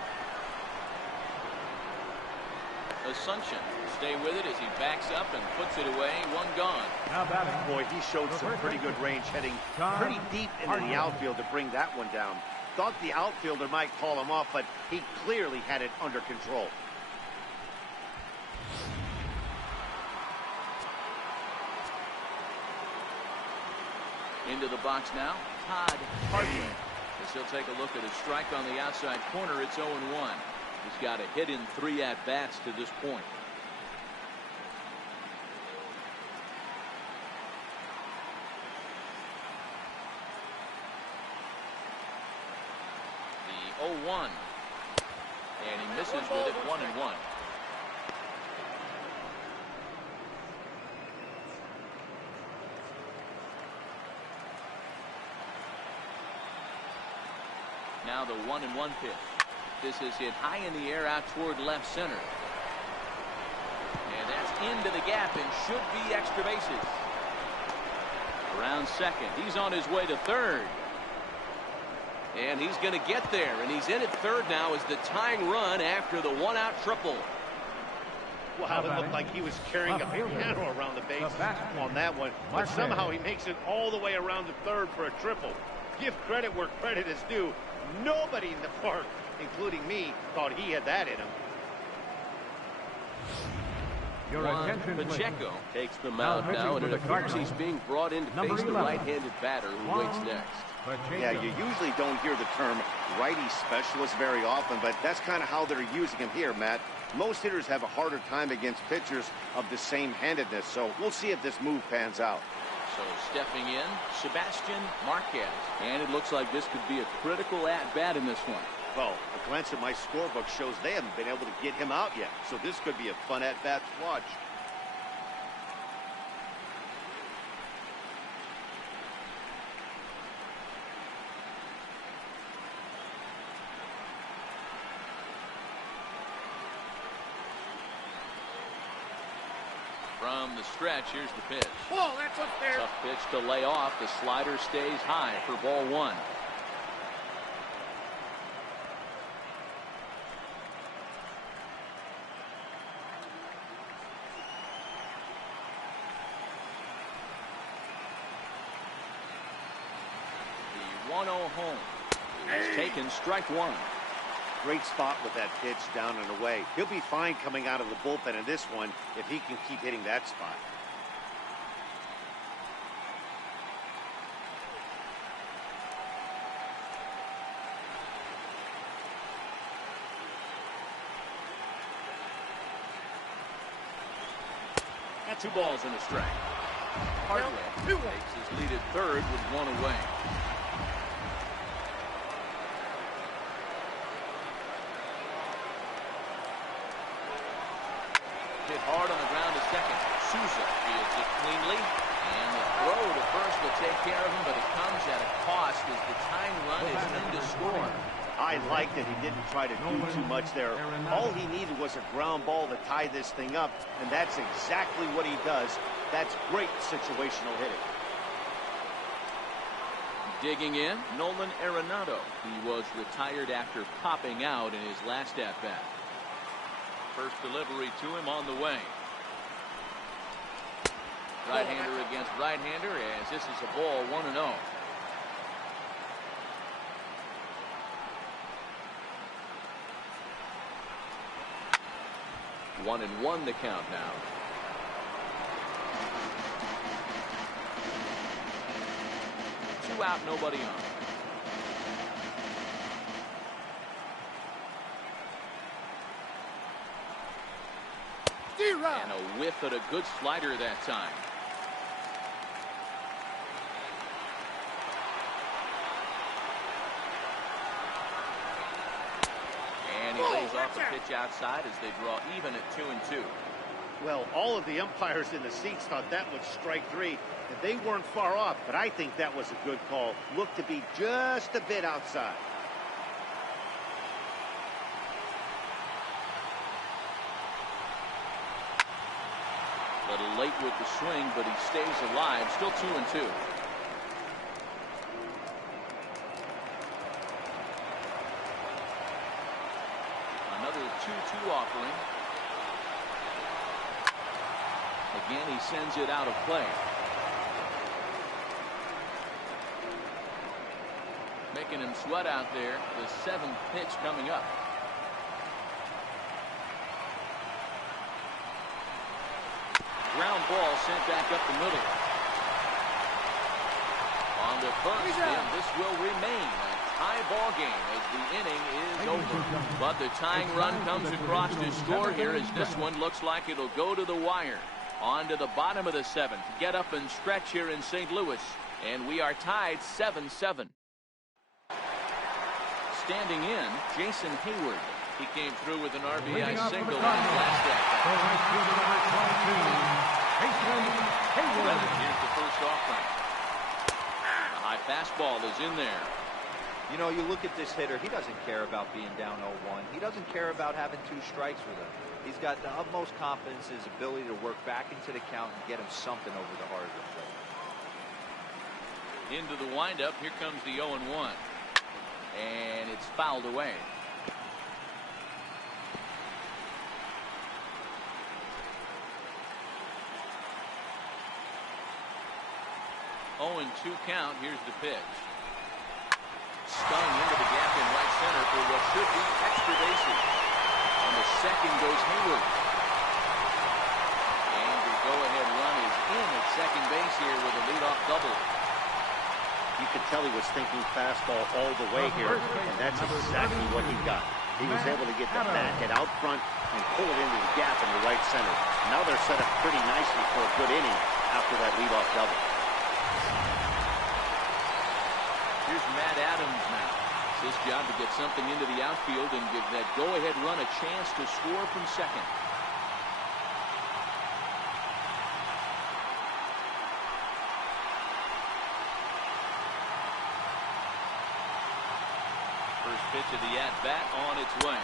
Assumption. Stay with it as he backs up and puts it away. 1 gone. Now batting. Boy, he showed some pretty good range heading pretty deep into the outfield to bring that one down. Thought the outfielder might call him off, but he clearly had it under control. Into the box now, Todd Hartman. As he'll take a look at his strike on the outside corner, it's 0-1. He's got a hit in 3 at-bats to this point. The 0-1. And he misses with it. 1-1. Now the 1-1 pitch. This is hit high in the air out toward left center. And that's into the gap and should be extra bases. Around second. He's on his way to third. And he's going to get there. And he's in at third now as the tying run after the 1-out triple. Wow, it looked like he was carrying a piano around the base on that one. But somehow he makes it all the way around to third for a triple. Give credit where credit is due. Nobody in the park, including me, thought he had that in him. Pacheco takes the mound now, and it appears he's being brought in to face the right-handed batter who waits next. Yeah, you usually don't hear the term righty specialist very often, but that's kind of how they're using him here, Matt. Most hitters have a harder time against pitchers of the same handedness, so we'll see if this move pans out. So stepping in, Sebastian Marquez. And it looks like this could be a critical at-bat in this one. Well, a glance at my scorebook shows they haven't been able to get him out yet, so this could be a fun at-bat to watch. From the stretch, here's the pitch. Oh, that's up there. Tough pitch to lay off. The slider stays high for ball 1. 1-0 home. He's taken strike one. Great spot with that pitch down and away. He'll be fine coming out of the bullpen in this one if he can keep hitting that spot. At 2 balls and a strike. Hardwick takes his lead at third with 1 away. Hit hard on the ground to second. Souza fields it cleanly, and the throw to first will take care of him, but it comes at a cost as the tying run is in to score. I like that he didn't try to do too much there. All he needed was a ground ball to tie this thing up, and that's exactly what he does. That's great situational hitting. Digging in, Nolan Arenado. He was retired after popping out in his last at-bat. First delivery to him on the way. Right-hander against right-hander, as this is a ball 1-0. One and one the count now. Two out, nobody on. And a whiff at a good slider that time. And he lays off the pitch outside as they draw even at 2-2. Well, all of the umpires in the seats thought that was strike three, and they weren't far off, but I think that was a good call. Looked to be just a bit outside. A little late with the swing, but he stays alive. Still 2-2. Another 2-2 offering. Again, he sends it out of play. Making him sweat out there. The 7th pitch coming up. Ground ball sent back up the middle. On to first, and this will remain a tie ball game as the inning is over. But the tying run comes across to score here as this one looks like it'll go to the wire. On to the bottom of the 7th. Get up and stretch here in St. Louis. And we are tied 7-7. Standing in, Jason Hayward. He came through with an RBI single in his last at-bat. Here's the first offering. A high fastball is in there. You know, you look at this hitter, he doesn't care about being down 0-1. He doesn't care about having 2 strikes with him. He's got the utmost confidence in his ability to work back into the count and get him something over the heart of the plate. Into the windup, here comes the 0-1. And it's fouled away. 0-2 count. Here's the pitch. Stung into the gap in right center for what should be extra bases. On the second goes Hayward. And the go-ahead run is in at second base here with a leadoff double. You could tell he was thinking fastball all the way here, and that's exactly what he got. He was able to get the bat hit out front and pull it into the gap in the right center. Now they're set up pretty nicely for a good inning after that leadoff double. Here's Matt Adams now. It's his job to get something into the outfield and give that go-ahead run a chance to score from second. First pitch of the at-bat on its way.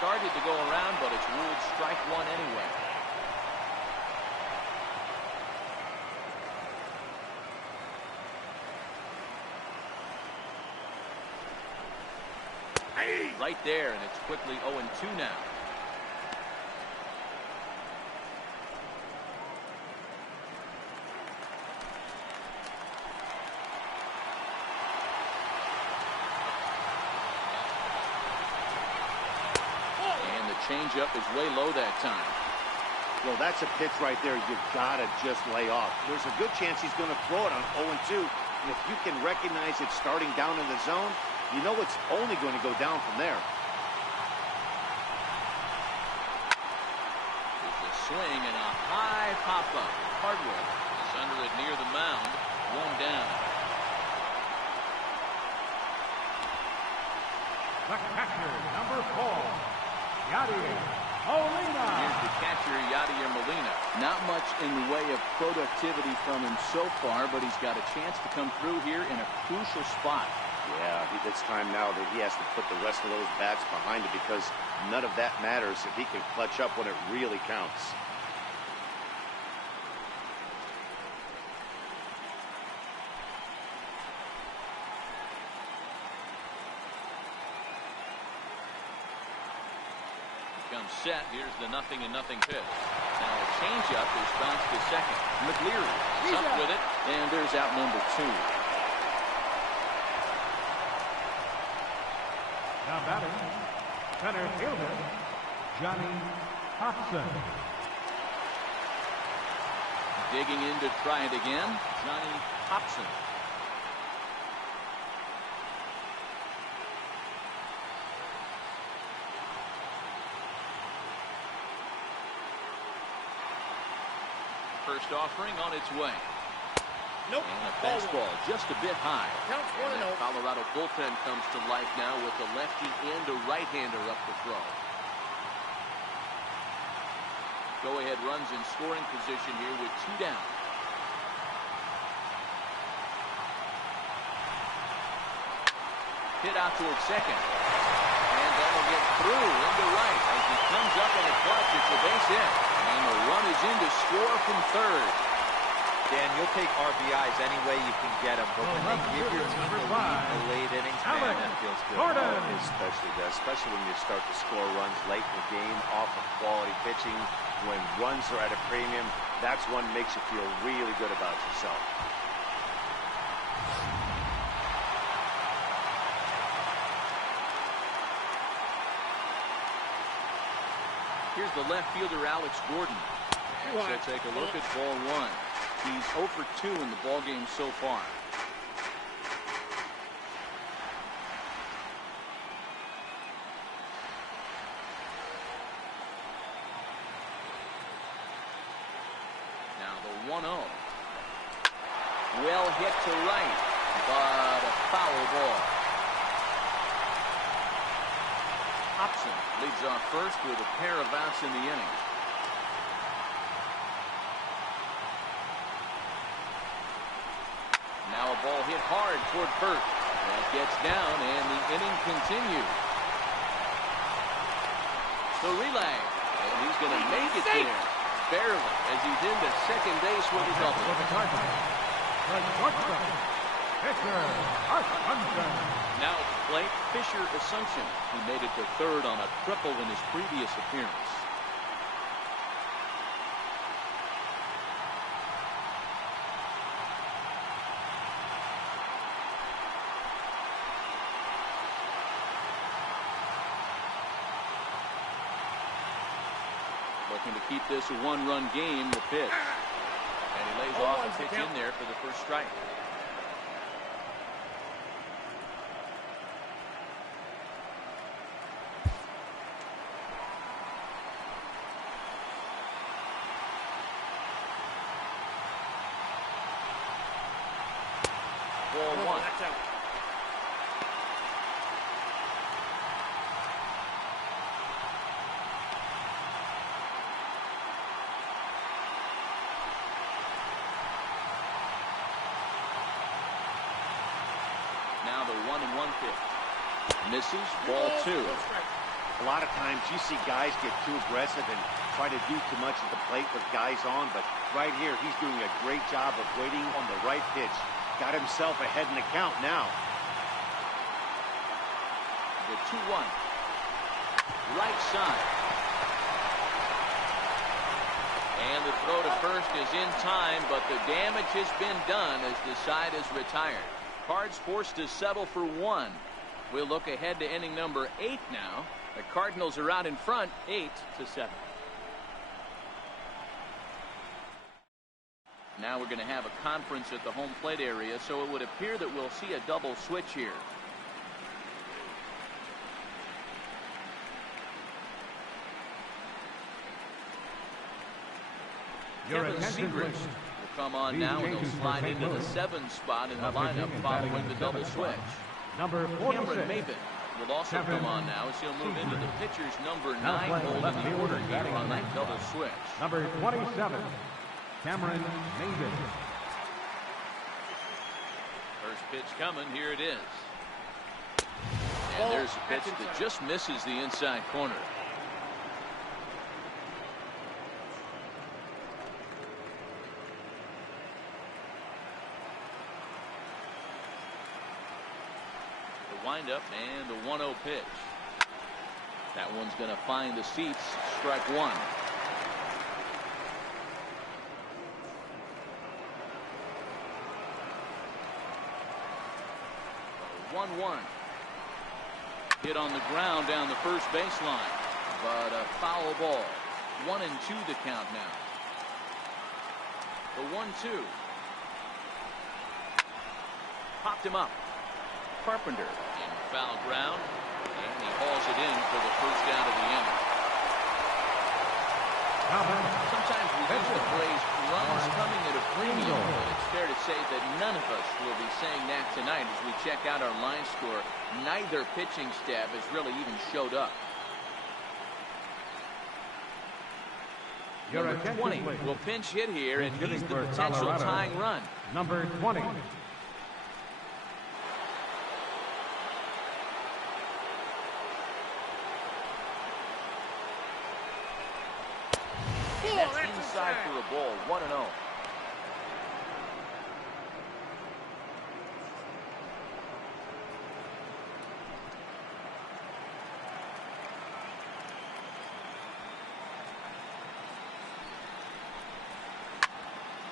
Started to go around, but it's ruled strike one anyway. Right there, and it's quickly 0-2 now. changeup is way low that time. Well, that's a pitch right there you've got to just lay off. There's a good chance he's going to throw it on 0-2. And if you can recognize it starting down in the zone, you know it's only going to go down from there. There's a swing and a high pop-up. Hardwood is under it near the mound. 1 down. The catcher, number 4, Yadier Molina. Here's the catcher, Yadier Molina. Not much in the way of productivity from him so far, but he's got a chance to come through here in a crucial spot. Yeah, it's time now that he has to put the rest of those bats behind it, because none of that matters if he can clutch up when it really counts. Comes set. Here's the 0-0 pitch. Now a changeup is bounced to second. McLeary is up with it, and there's out number 2. Now batting, center fielder, Johnny Hobson. Digging in to try it again, Johnny Hobson. First offering on its way. Nope. And a fastball just a bit high. Counts 1-0. And the Colorado bullpen comes to life now with a lefty and a right-hander up the throw. Go-ahead runs in scoring position here with 2 down. Hit out towards second. And that'll get through into right as he comes up in a clutch. It's a base hit. And the run is in to score from third. Dan, you'll take RBIs any way you can get them, but when they give your team the lead in the late innings, man, that feels good. Especially when you start to score runs late in the game off of quality pitching. When runs are at a premium, that's one that makes you feel really good about yourself. Here's the left fielder, Alex Gordon. So take a look at ball 1. He's 0 for 2 in the ballgame so far. Now the 1-0. Well hit to right, but a foul ball. Hobson leads off first with a pair of outs in the inning. Now a ball hit hard toward first. That gets down, and the inning continues. The relay, and he's going to make it there. Barely, as he's into second base with a double. Now at the plate, Fisher Assumption. He made it to third on a triple in his previous appearance. Looking to keep this a 1-run game, the pitch. And he lays off a pitch in there for the first strike. Ball 1. That's out. Now the 1-1 pitch. Misses, ball 2. A lot of times you see guys get too aggressive and try to do too much at the plate with guys on, but right here he's doing a great job of waiting on the right pitch. Got himself ahead in the count now. The 2-1. Right side. And the throw to first is in time, but the damage has been done as the side is retired. Cards forced to settle for 1. We'll look ahead to inning number 8 now. The Cardinals are out in front, 8-7. Now we're going to have a conference at the home plate area, so it would appear that we'll see a double switch here. Kevin Seagrist will come on now, and he'll slide into the 7 spot in the lineup following the double switch. Number 46. Cameron Maven will also come on now as he'll move into the pitcher's number 9 hole in the order here on that double switch. Number 27, Cameron Maven. First pitch coming, here it is. And there's a pitch that just misses the inside corner. The windup and the 1-0 pitch. That one's going to find the seats. Strike one. 1-1. Hit on the ground down the first baseline, but a foul ball. 1-2 the count now. The 1-2. Popped him up. Carpenter in foul ground, and he hauls it in for the first out of the inning. Sometimes we use the phrase runs coming at a premium, but it's fair to say that none of us will be saying that tonight as we check out our line score. Neither pitching staff has really even showed up. Number 20 will pinch hit here, and he's the potential tying run. Number 20. Inside for a ball, 1-0.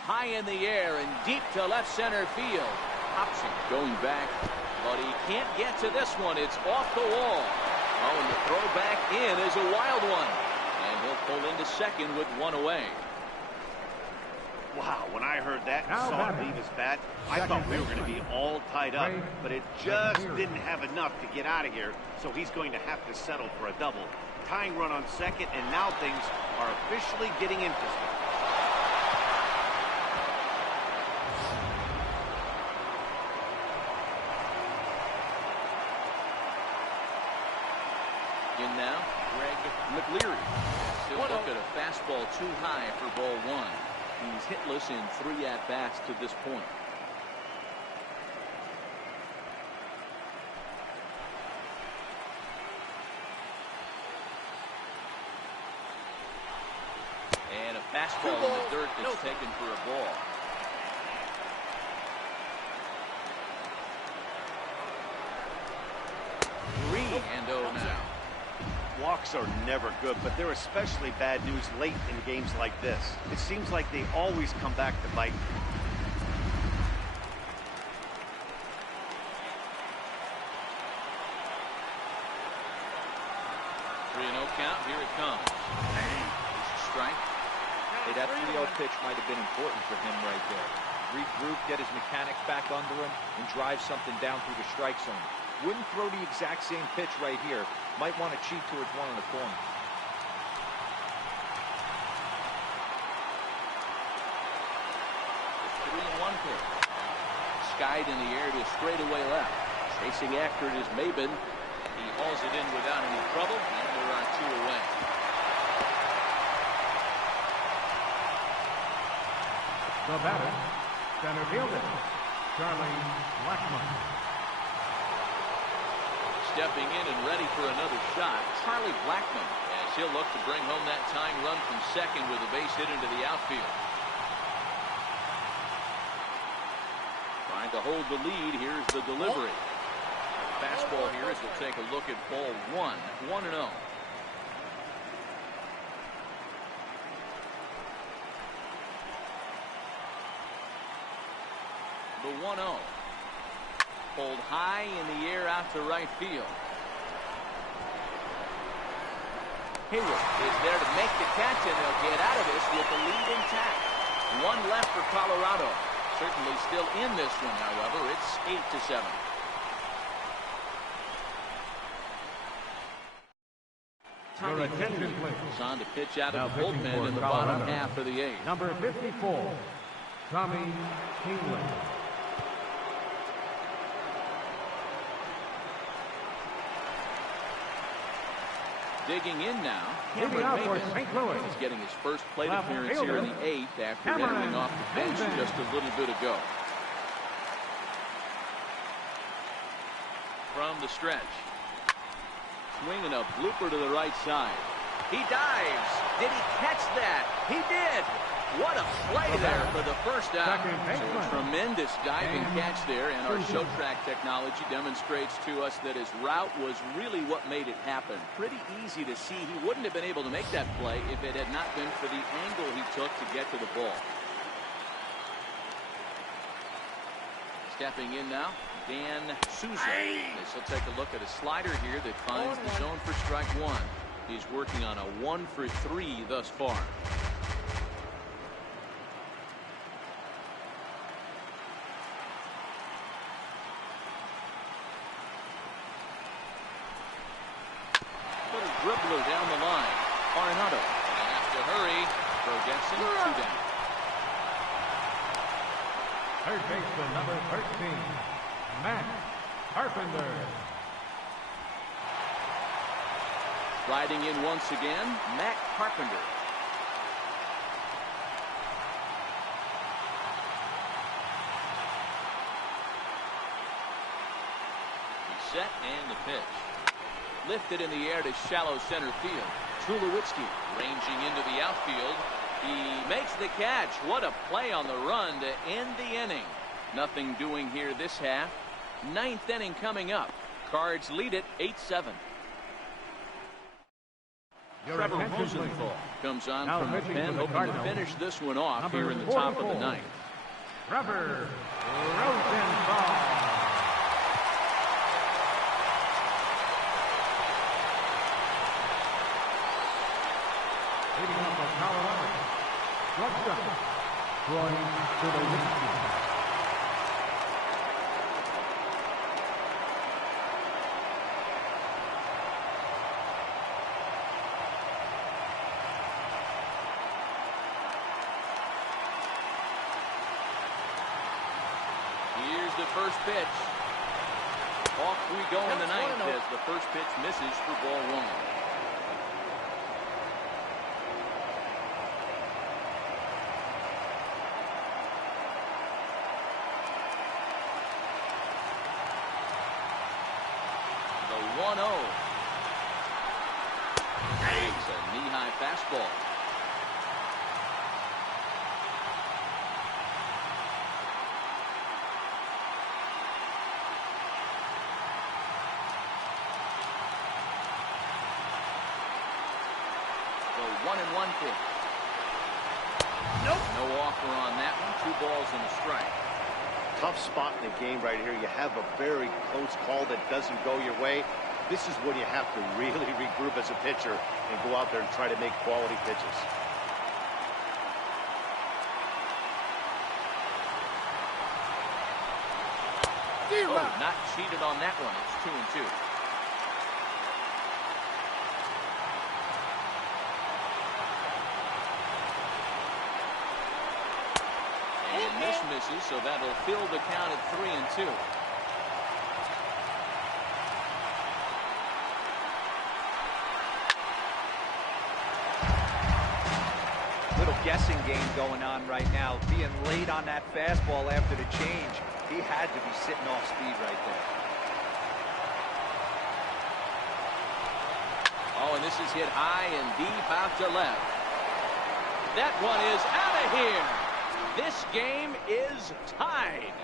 High in the air and deep to left center field. Hobson going back, but he can't get to this one. It's off the wall. Oh, and the throw back in is a wild one. And he'll pull into second with one away. Wow, when I heard that and saw him leave his bat, I thought we were going to be all tied up, but it just didn't have enough to get out of here, so he's going to have to settle for a double. Tying run on second, and now things are officially getting interesting. In now, Greg McLeary. Still look at a fastball too high for ball one. He's hitless in 3 at-bats to this point. And a fastball in the dirt that's taken for a ball. And oh now. Walks are never good, but they're especially bad news late in games like this. It seems like they always come back to bite. Count, here it comes. Strike. Hey, that 3-0 pitch might have been important for him right there. Regroup, get his mechanics back under him, and drive something down through the strike zone. Wouldn't throw the exact same pitch right here. Might want to cheat towards one in the corner. The 3-1 pitch. Skied in the air to straightaway left. Chasing after it is Maben. He hauls it in without any trouble, and there are 2 away. The batter, center fielder, Charlie Blackmon. Stepping in and ready for another shot, Charlie Blackmon, as he'll look to bring home that tying run from second with a base hit into the outfield. Trying to hold the lead, here's the delivery. Fastball here as we'll take a look at ball 1, 1-0. The 1-0. Pulled high in the air out to right field. Hayward is there to make the catch, and they'll get out of this with the lead intact. One left for Colorado. Certainly still in this one, however. It's 8-7. Your attention, please. It's on to pitch out Now of the pitching bullpen for in the Colorado. bottom half of the 8th. Number 54, Tommy Kingsley. Digging in now, Moving Cameron out for Mavis. St. Louis. He's getting his first plate Left appearance here in the fielder, 8th after Cameron entering off the bench Mavis. just a little bit ago. From the stretch. Swinging a blooper to the right side. He dives. Did he catch that? He did. What a play there for the first out. Second So a baseman. tremendous diving And catch there, and our Susan. show track technology demonstrates to us that his route was really what made it happen. Pretty easy to see he wouldn't have been able to make that play if it had not been for the angle he took to get to the ball. Stepping in now, Dan Souza. This will take a look at a slider here that finds the zone for strike one. He's working on a 1-for-3 thus far. Little dribbler down the line. Arenado gonna have to hurry. Ferguson, 2 down. Third baseman, number 13, Matt Carpenter. Riding in once again, Matt Carpenter. He's set and the pitch. Lifted in the air to shallow center field. Tulowitzki ranging into the outfield. He makes the catch. What a play on the run to end the inning. Nothing doing here this half. 9th inning coming up. Cards lead it 8-7. Your Trevor attention, Rosenthal please. comes on Now from the pitching pen, for the hoping to Cardinals. finish this one off Number here in the top of the 44. 9th. Trevor Rosenthal. Leading off for Colorado. Shortstop, Troy Tulowitzki. Here's the first pitch. Off we go in the 9th as the first pitch misses for ball 1. The 1-0. It's a knee-high fastball. The 1-1 pitch. Nope. No offer on that one. 2 balls and a strike. Tough spot in the game right here. You have a very close call that doesn't go your way. This is when you have to really regroup as a pitcher and go out there and try to make quality pitches. Oh, not cheated on that one. It's 2-2. And this misses, so that'll fill the count at 3-2. Little guessing game going on right now. Being late on that fastball after the change. He had to be sitting off speed right there. Oh, and this is hit high and deep out to left. That one is out of here. This game is tied.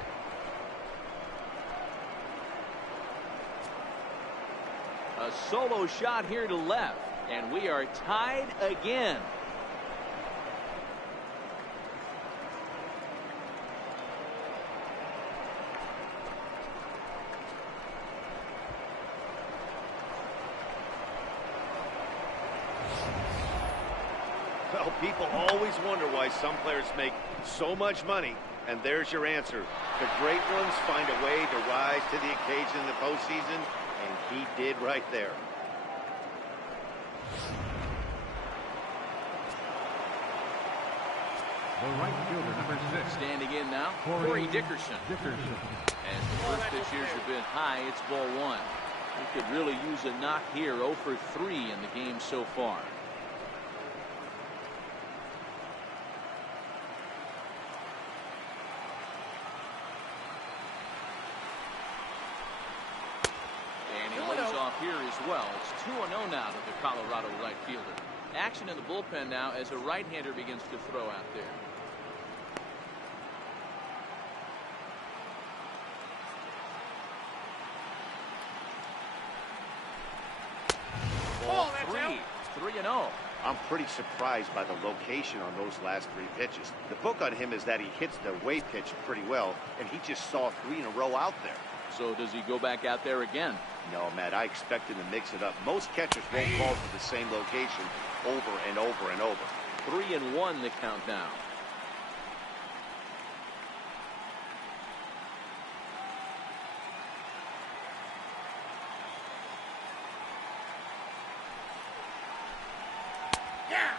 A solo shot here to left, and we are tied again. Well, people always wonder why some players make so much money, and there's your answer. The great ones find a way to rise to the occasion in the postseason, and he did right there. The right fielder, number 6. Standing in now, Corey Dickerson. As the first pitch here has been high, it's ball 1. He could really use a knock here. 0 for 3 in the game so far. And he lays off here as well. It's 2-0 now to the Colorado right fielder. Action in the bullpen now as a right-hander begins to throw out there. Ball 3-0. I'm pretty surprised by the location on those last 3 pitches. The book on him is that he hits the away pitch pretty well, and he just saw 3 in a row out there. So does he go back out there again? No, Matt, I expect him to mix it up. Most catchers won't call for the same location over and over and over. 3-1 the count now.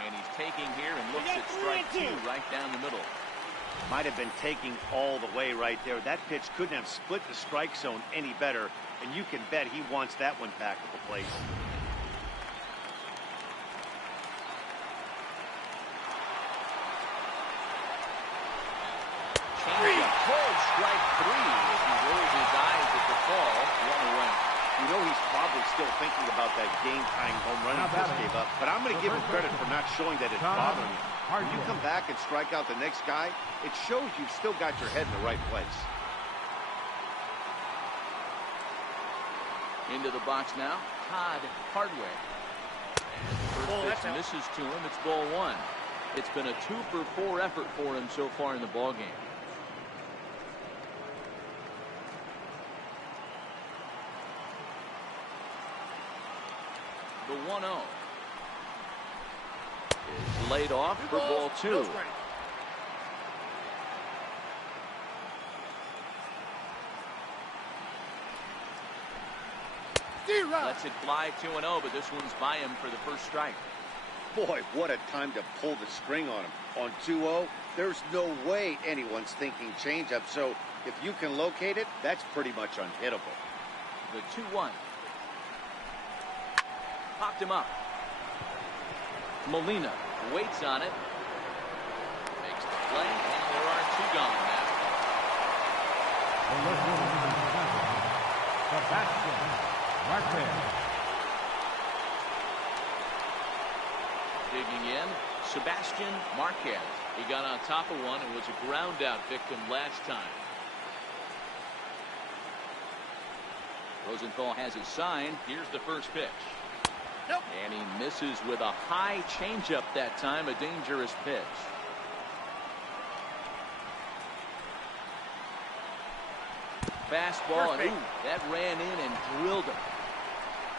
And he's taking here and looks at strike 2 right down the middle. Might have been taking all the way right there. That pitch couldn't have split the strike zone any better, and you can bet he wants that one back at the plate. Changeup, called strike 3 as he rolls his eyes at the ball. 1 away. You know he's probably still thinking about that game-tying home run he just gave up, but I'm going to give him credit for not showing that it's bothering him. When you come back and strike out the next guy, it shows you've still got your head in the right place. Into the box now, Todd Hardway. And the first pitch misses to him. It's ball 1. It's been a 2-for-4 effort for him so far in the ball game. The 1-0 is laid off for ball 2. Lets it fly 2-0, but this one's by him for the first strike. Boy, what a time to pull the string on him. On 2-0, there's no way anyone's thinking changeup, so if you can locate it, that's pretty much unhittable. The 2-1. Popped him up. Molina waits on it. Makes the play, and there are 2 gone now. Digging in, Sebastian Marquez. He got on top of one and was a ground out victim last time. Rosenthal has his sign. Here's the first pitch. Nope. And he misses with a high changeup that time, a dangerous pitch. Fastball, and that ran in and drilled him.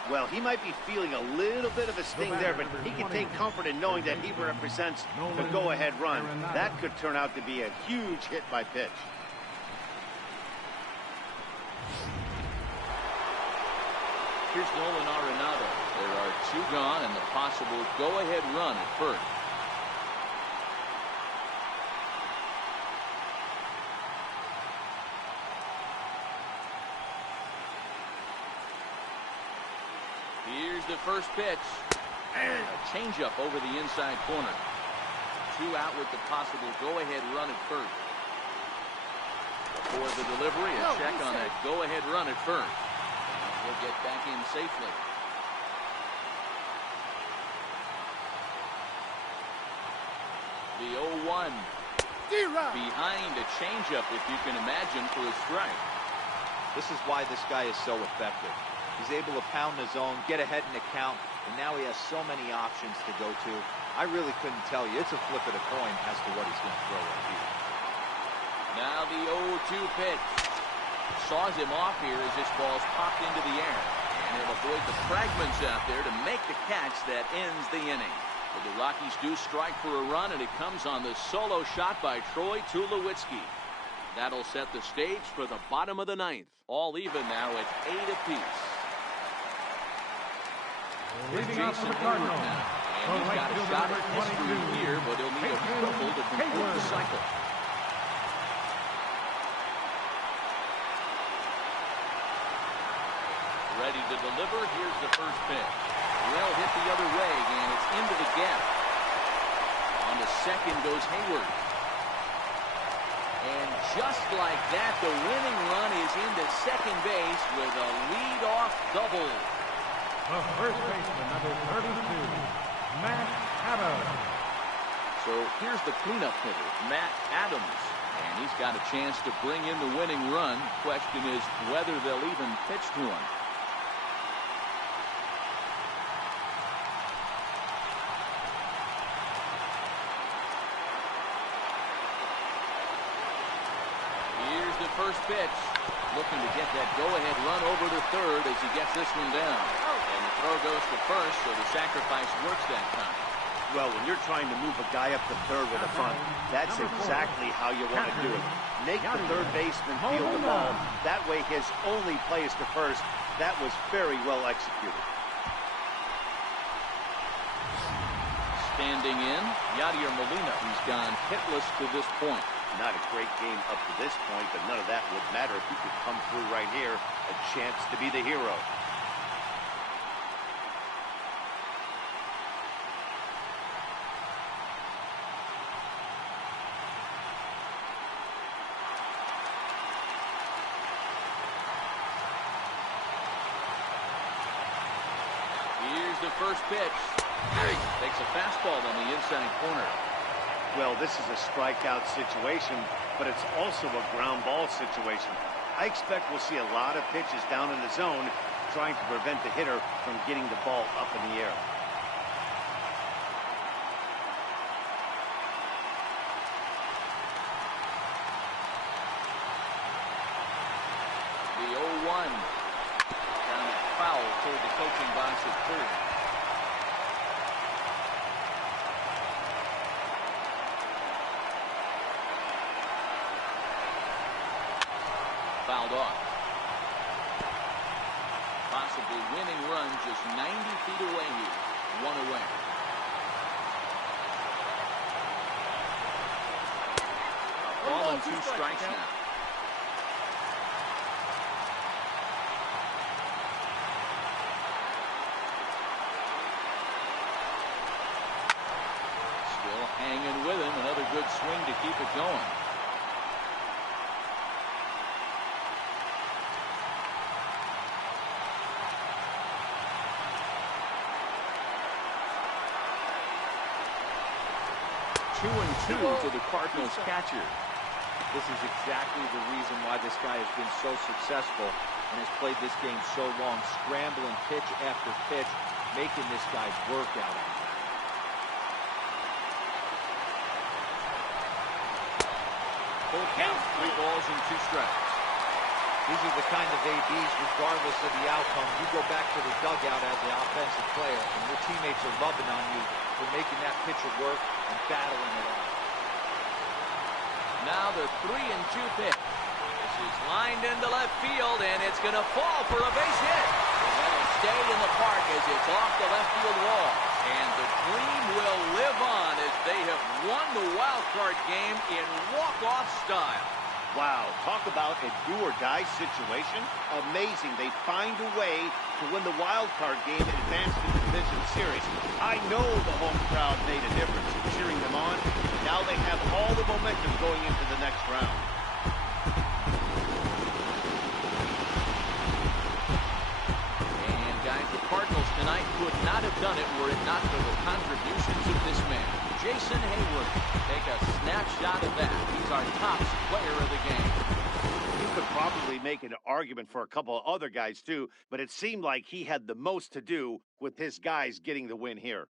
Well, he might be feeling a little bit of a sting there, but he can take comfort in knowing that he represents the go-ahead run. That could turn out to be a huge hit by pitch. Here's Nolan Arenado. There are 2 gone and the possible go-ahead run at first. Here's the first pitch. And a changeup over the inside corner. 2 out with the possible go-ahead run at first. Before the delivery, a check on that go-ahead run at first. And he'll get back in safely. The 0-1. Behind a changeup, if you can imagine, for a strike. This is why this guy is so effective. He's able to pound the zone, get ahead in the count, and now he has so many options to go to. I really couldn't tell you. It's a flip of the coin as to what he's going to throw right here. Now the 0-2 pitch. Saws him off here as this ball's popped into the air. And he'll avoid the fragments out there to make the catch that ends the inning. Well, the Rockies do strike for a run, and it comes on the solo shot by Troy Tulowitzki. That'll set the stage for the bottom of the ninth. All even now at 8 apiece. Leading off for the Cardinals. And he's got a shot at history here, but he'll need a triple to complete the cycle. Ready to deliver. Here's the first pitch. Well hit the other way, and it's into the gap. On the second goes Hayward. And just like that, the winning run is into second base with a lead-off double. The first baseman, number 32, Matt Adams. So here's the cleanup hitter, Matt Adams. And he's got a chance to bring in the winning run. Question is whether they'll even pitch to him. First pitch, looking to get that go-ahead run over to third as he gets this one down. And the throw goes to first, so the sacrifice works that time. Well, when you're trying to move a guy up to third with a bunt, that's exactly how you want to do it. Make the third baseman field the ball. That way his only play is to first. That was very well executed. Standing in, Yadier Molina, who's gone hitless to this point. Not a great game up to this point, but none of that would matter if he could come through right here. A chance to be the hero. Here's the first pitch. Takes a fastball on the inside corner. Well, this is a strikeout situation, but it's also a ground ball situation. I expect we'll see a lot of pitches down in the zone trying to prevent the hitter from getting the ball up in the air. The 0-1. Down foul toward the coaching box at third. Fouled off. Possibly winning run just 90 feet away here. One away. A ball and 2 strikes now. Still hanging with him. Another good swing to keep it going. Two and two to the Cardinals catcher. This is exactly the reason why this guy has been so successful and has played this game so long, scrambling pitch after pitch, making this guy work out on that. Full count, 3 balls and 2 strikes. These are the kind of ABs, regardless of the outcome. You go back to the dugout as the offensive player, and your teammates are loving on you for making that pitcher work and battling it out. Now the 3-2 pitch. This is lined into left field, and it's going to fall for a base hit. And that'll stay in the park as it's off the left field wall. And the dream will live on as they have won the wild card game in walk-off style. Wow, talk about a do-or-die situation. Amazing. They find a way to win the wild card game and advance to the division series. I know the home crowd made a difference in cheering them on. Now they have all the momentum going into the next round. And guys, the Cardinals tonight could not have done it were it not for the contributions of this man, Jason Hayward. Take a snapshot of that. He's our top player of the game. You could probably make an argument for a couple of other guys too, but it seemed like he had the most to do with his guys getting the win here.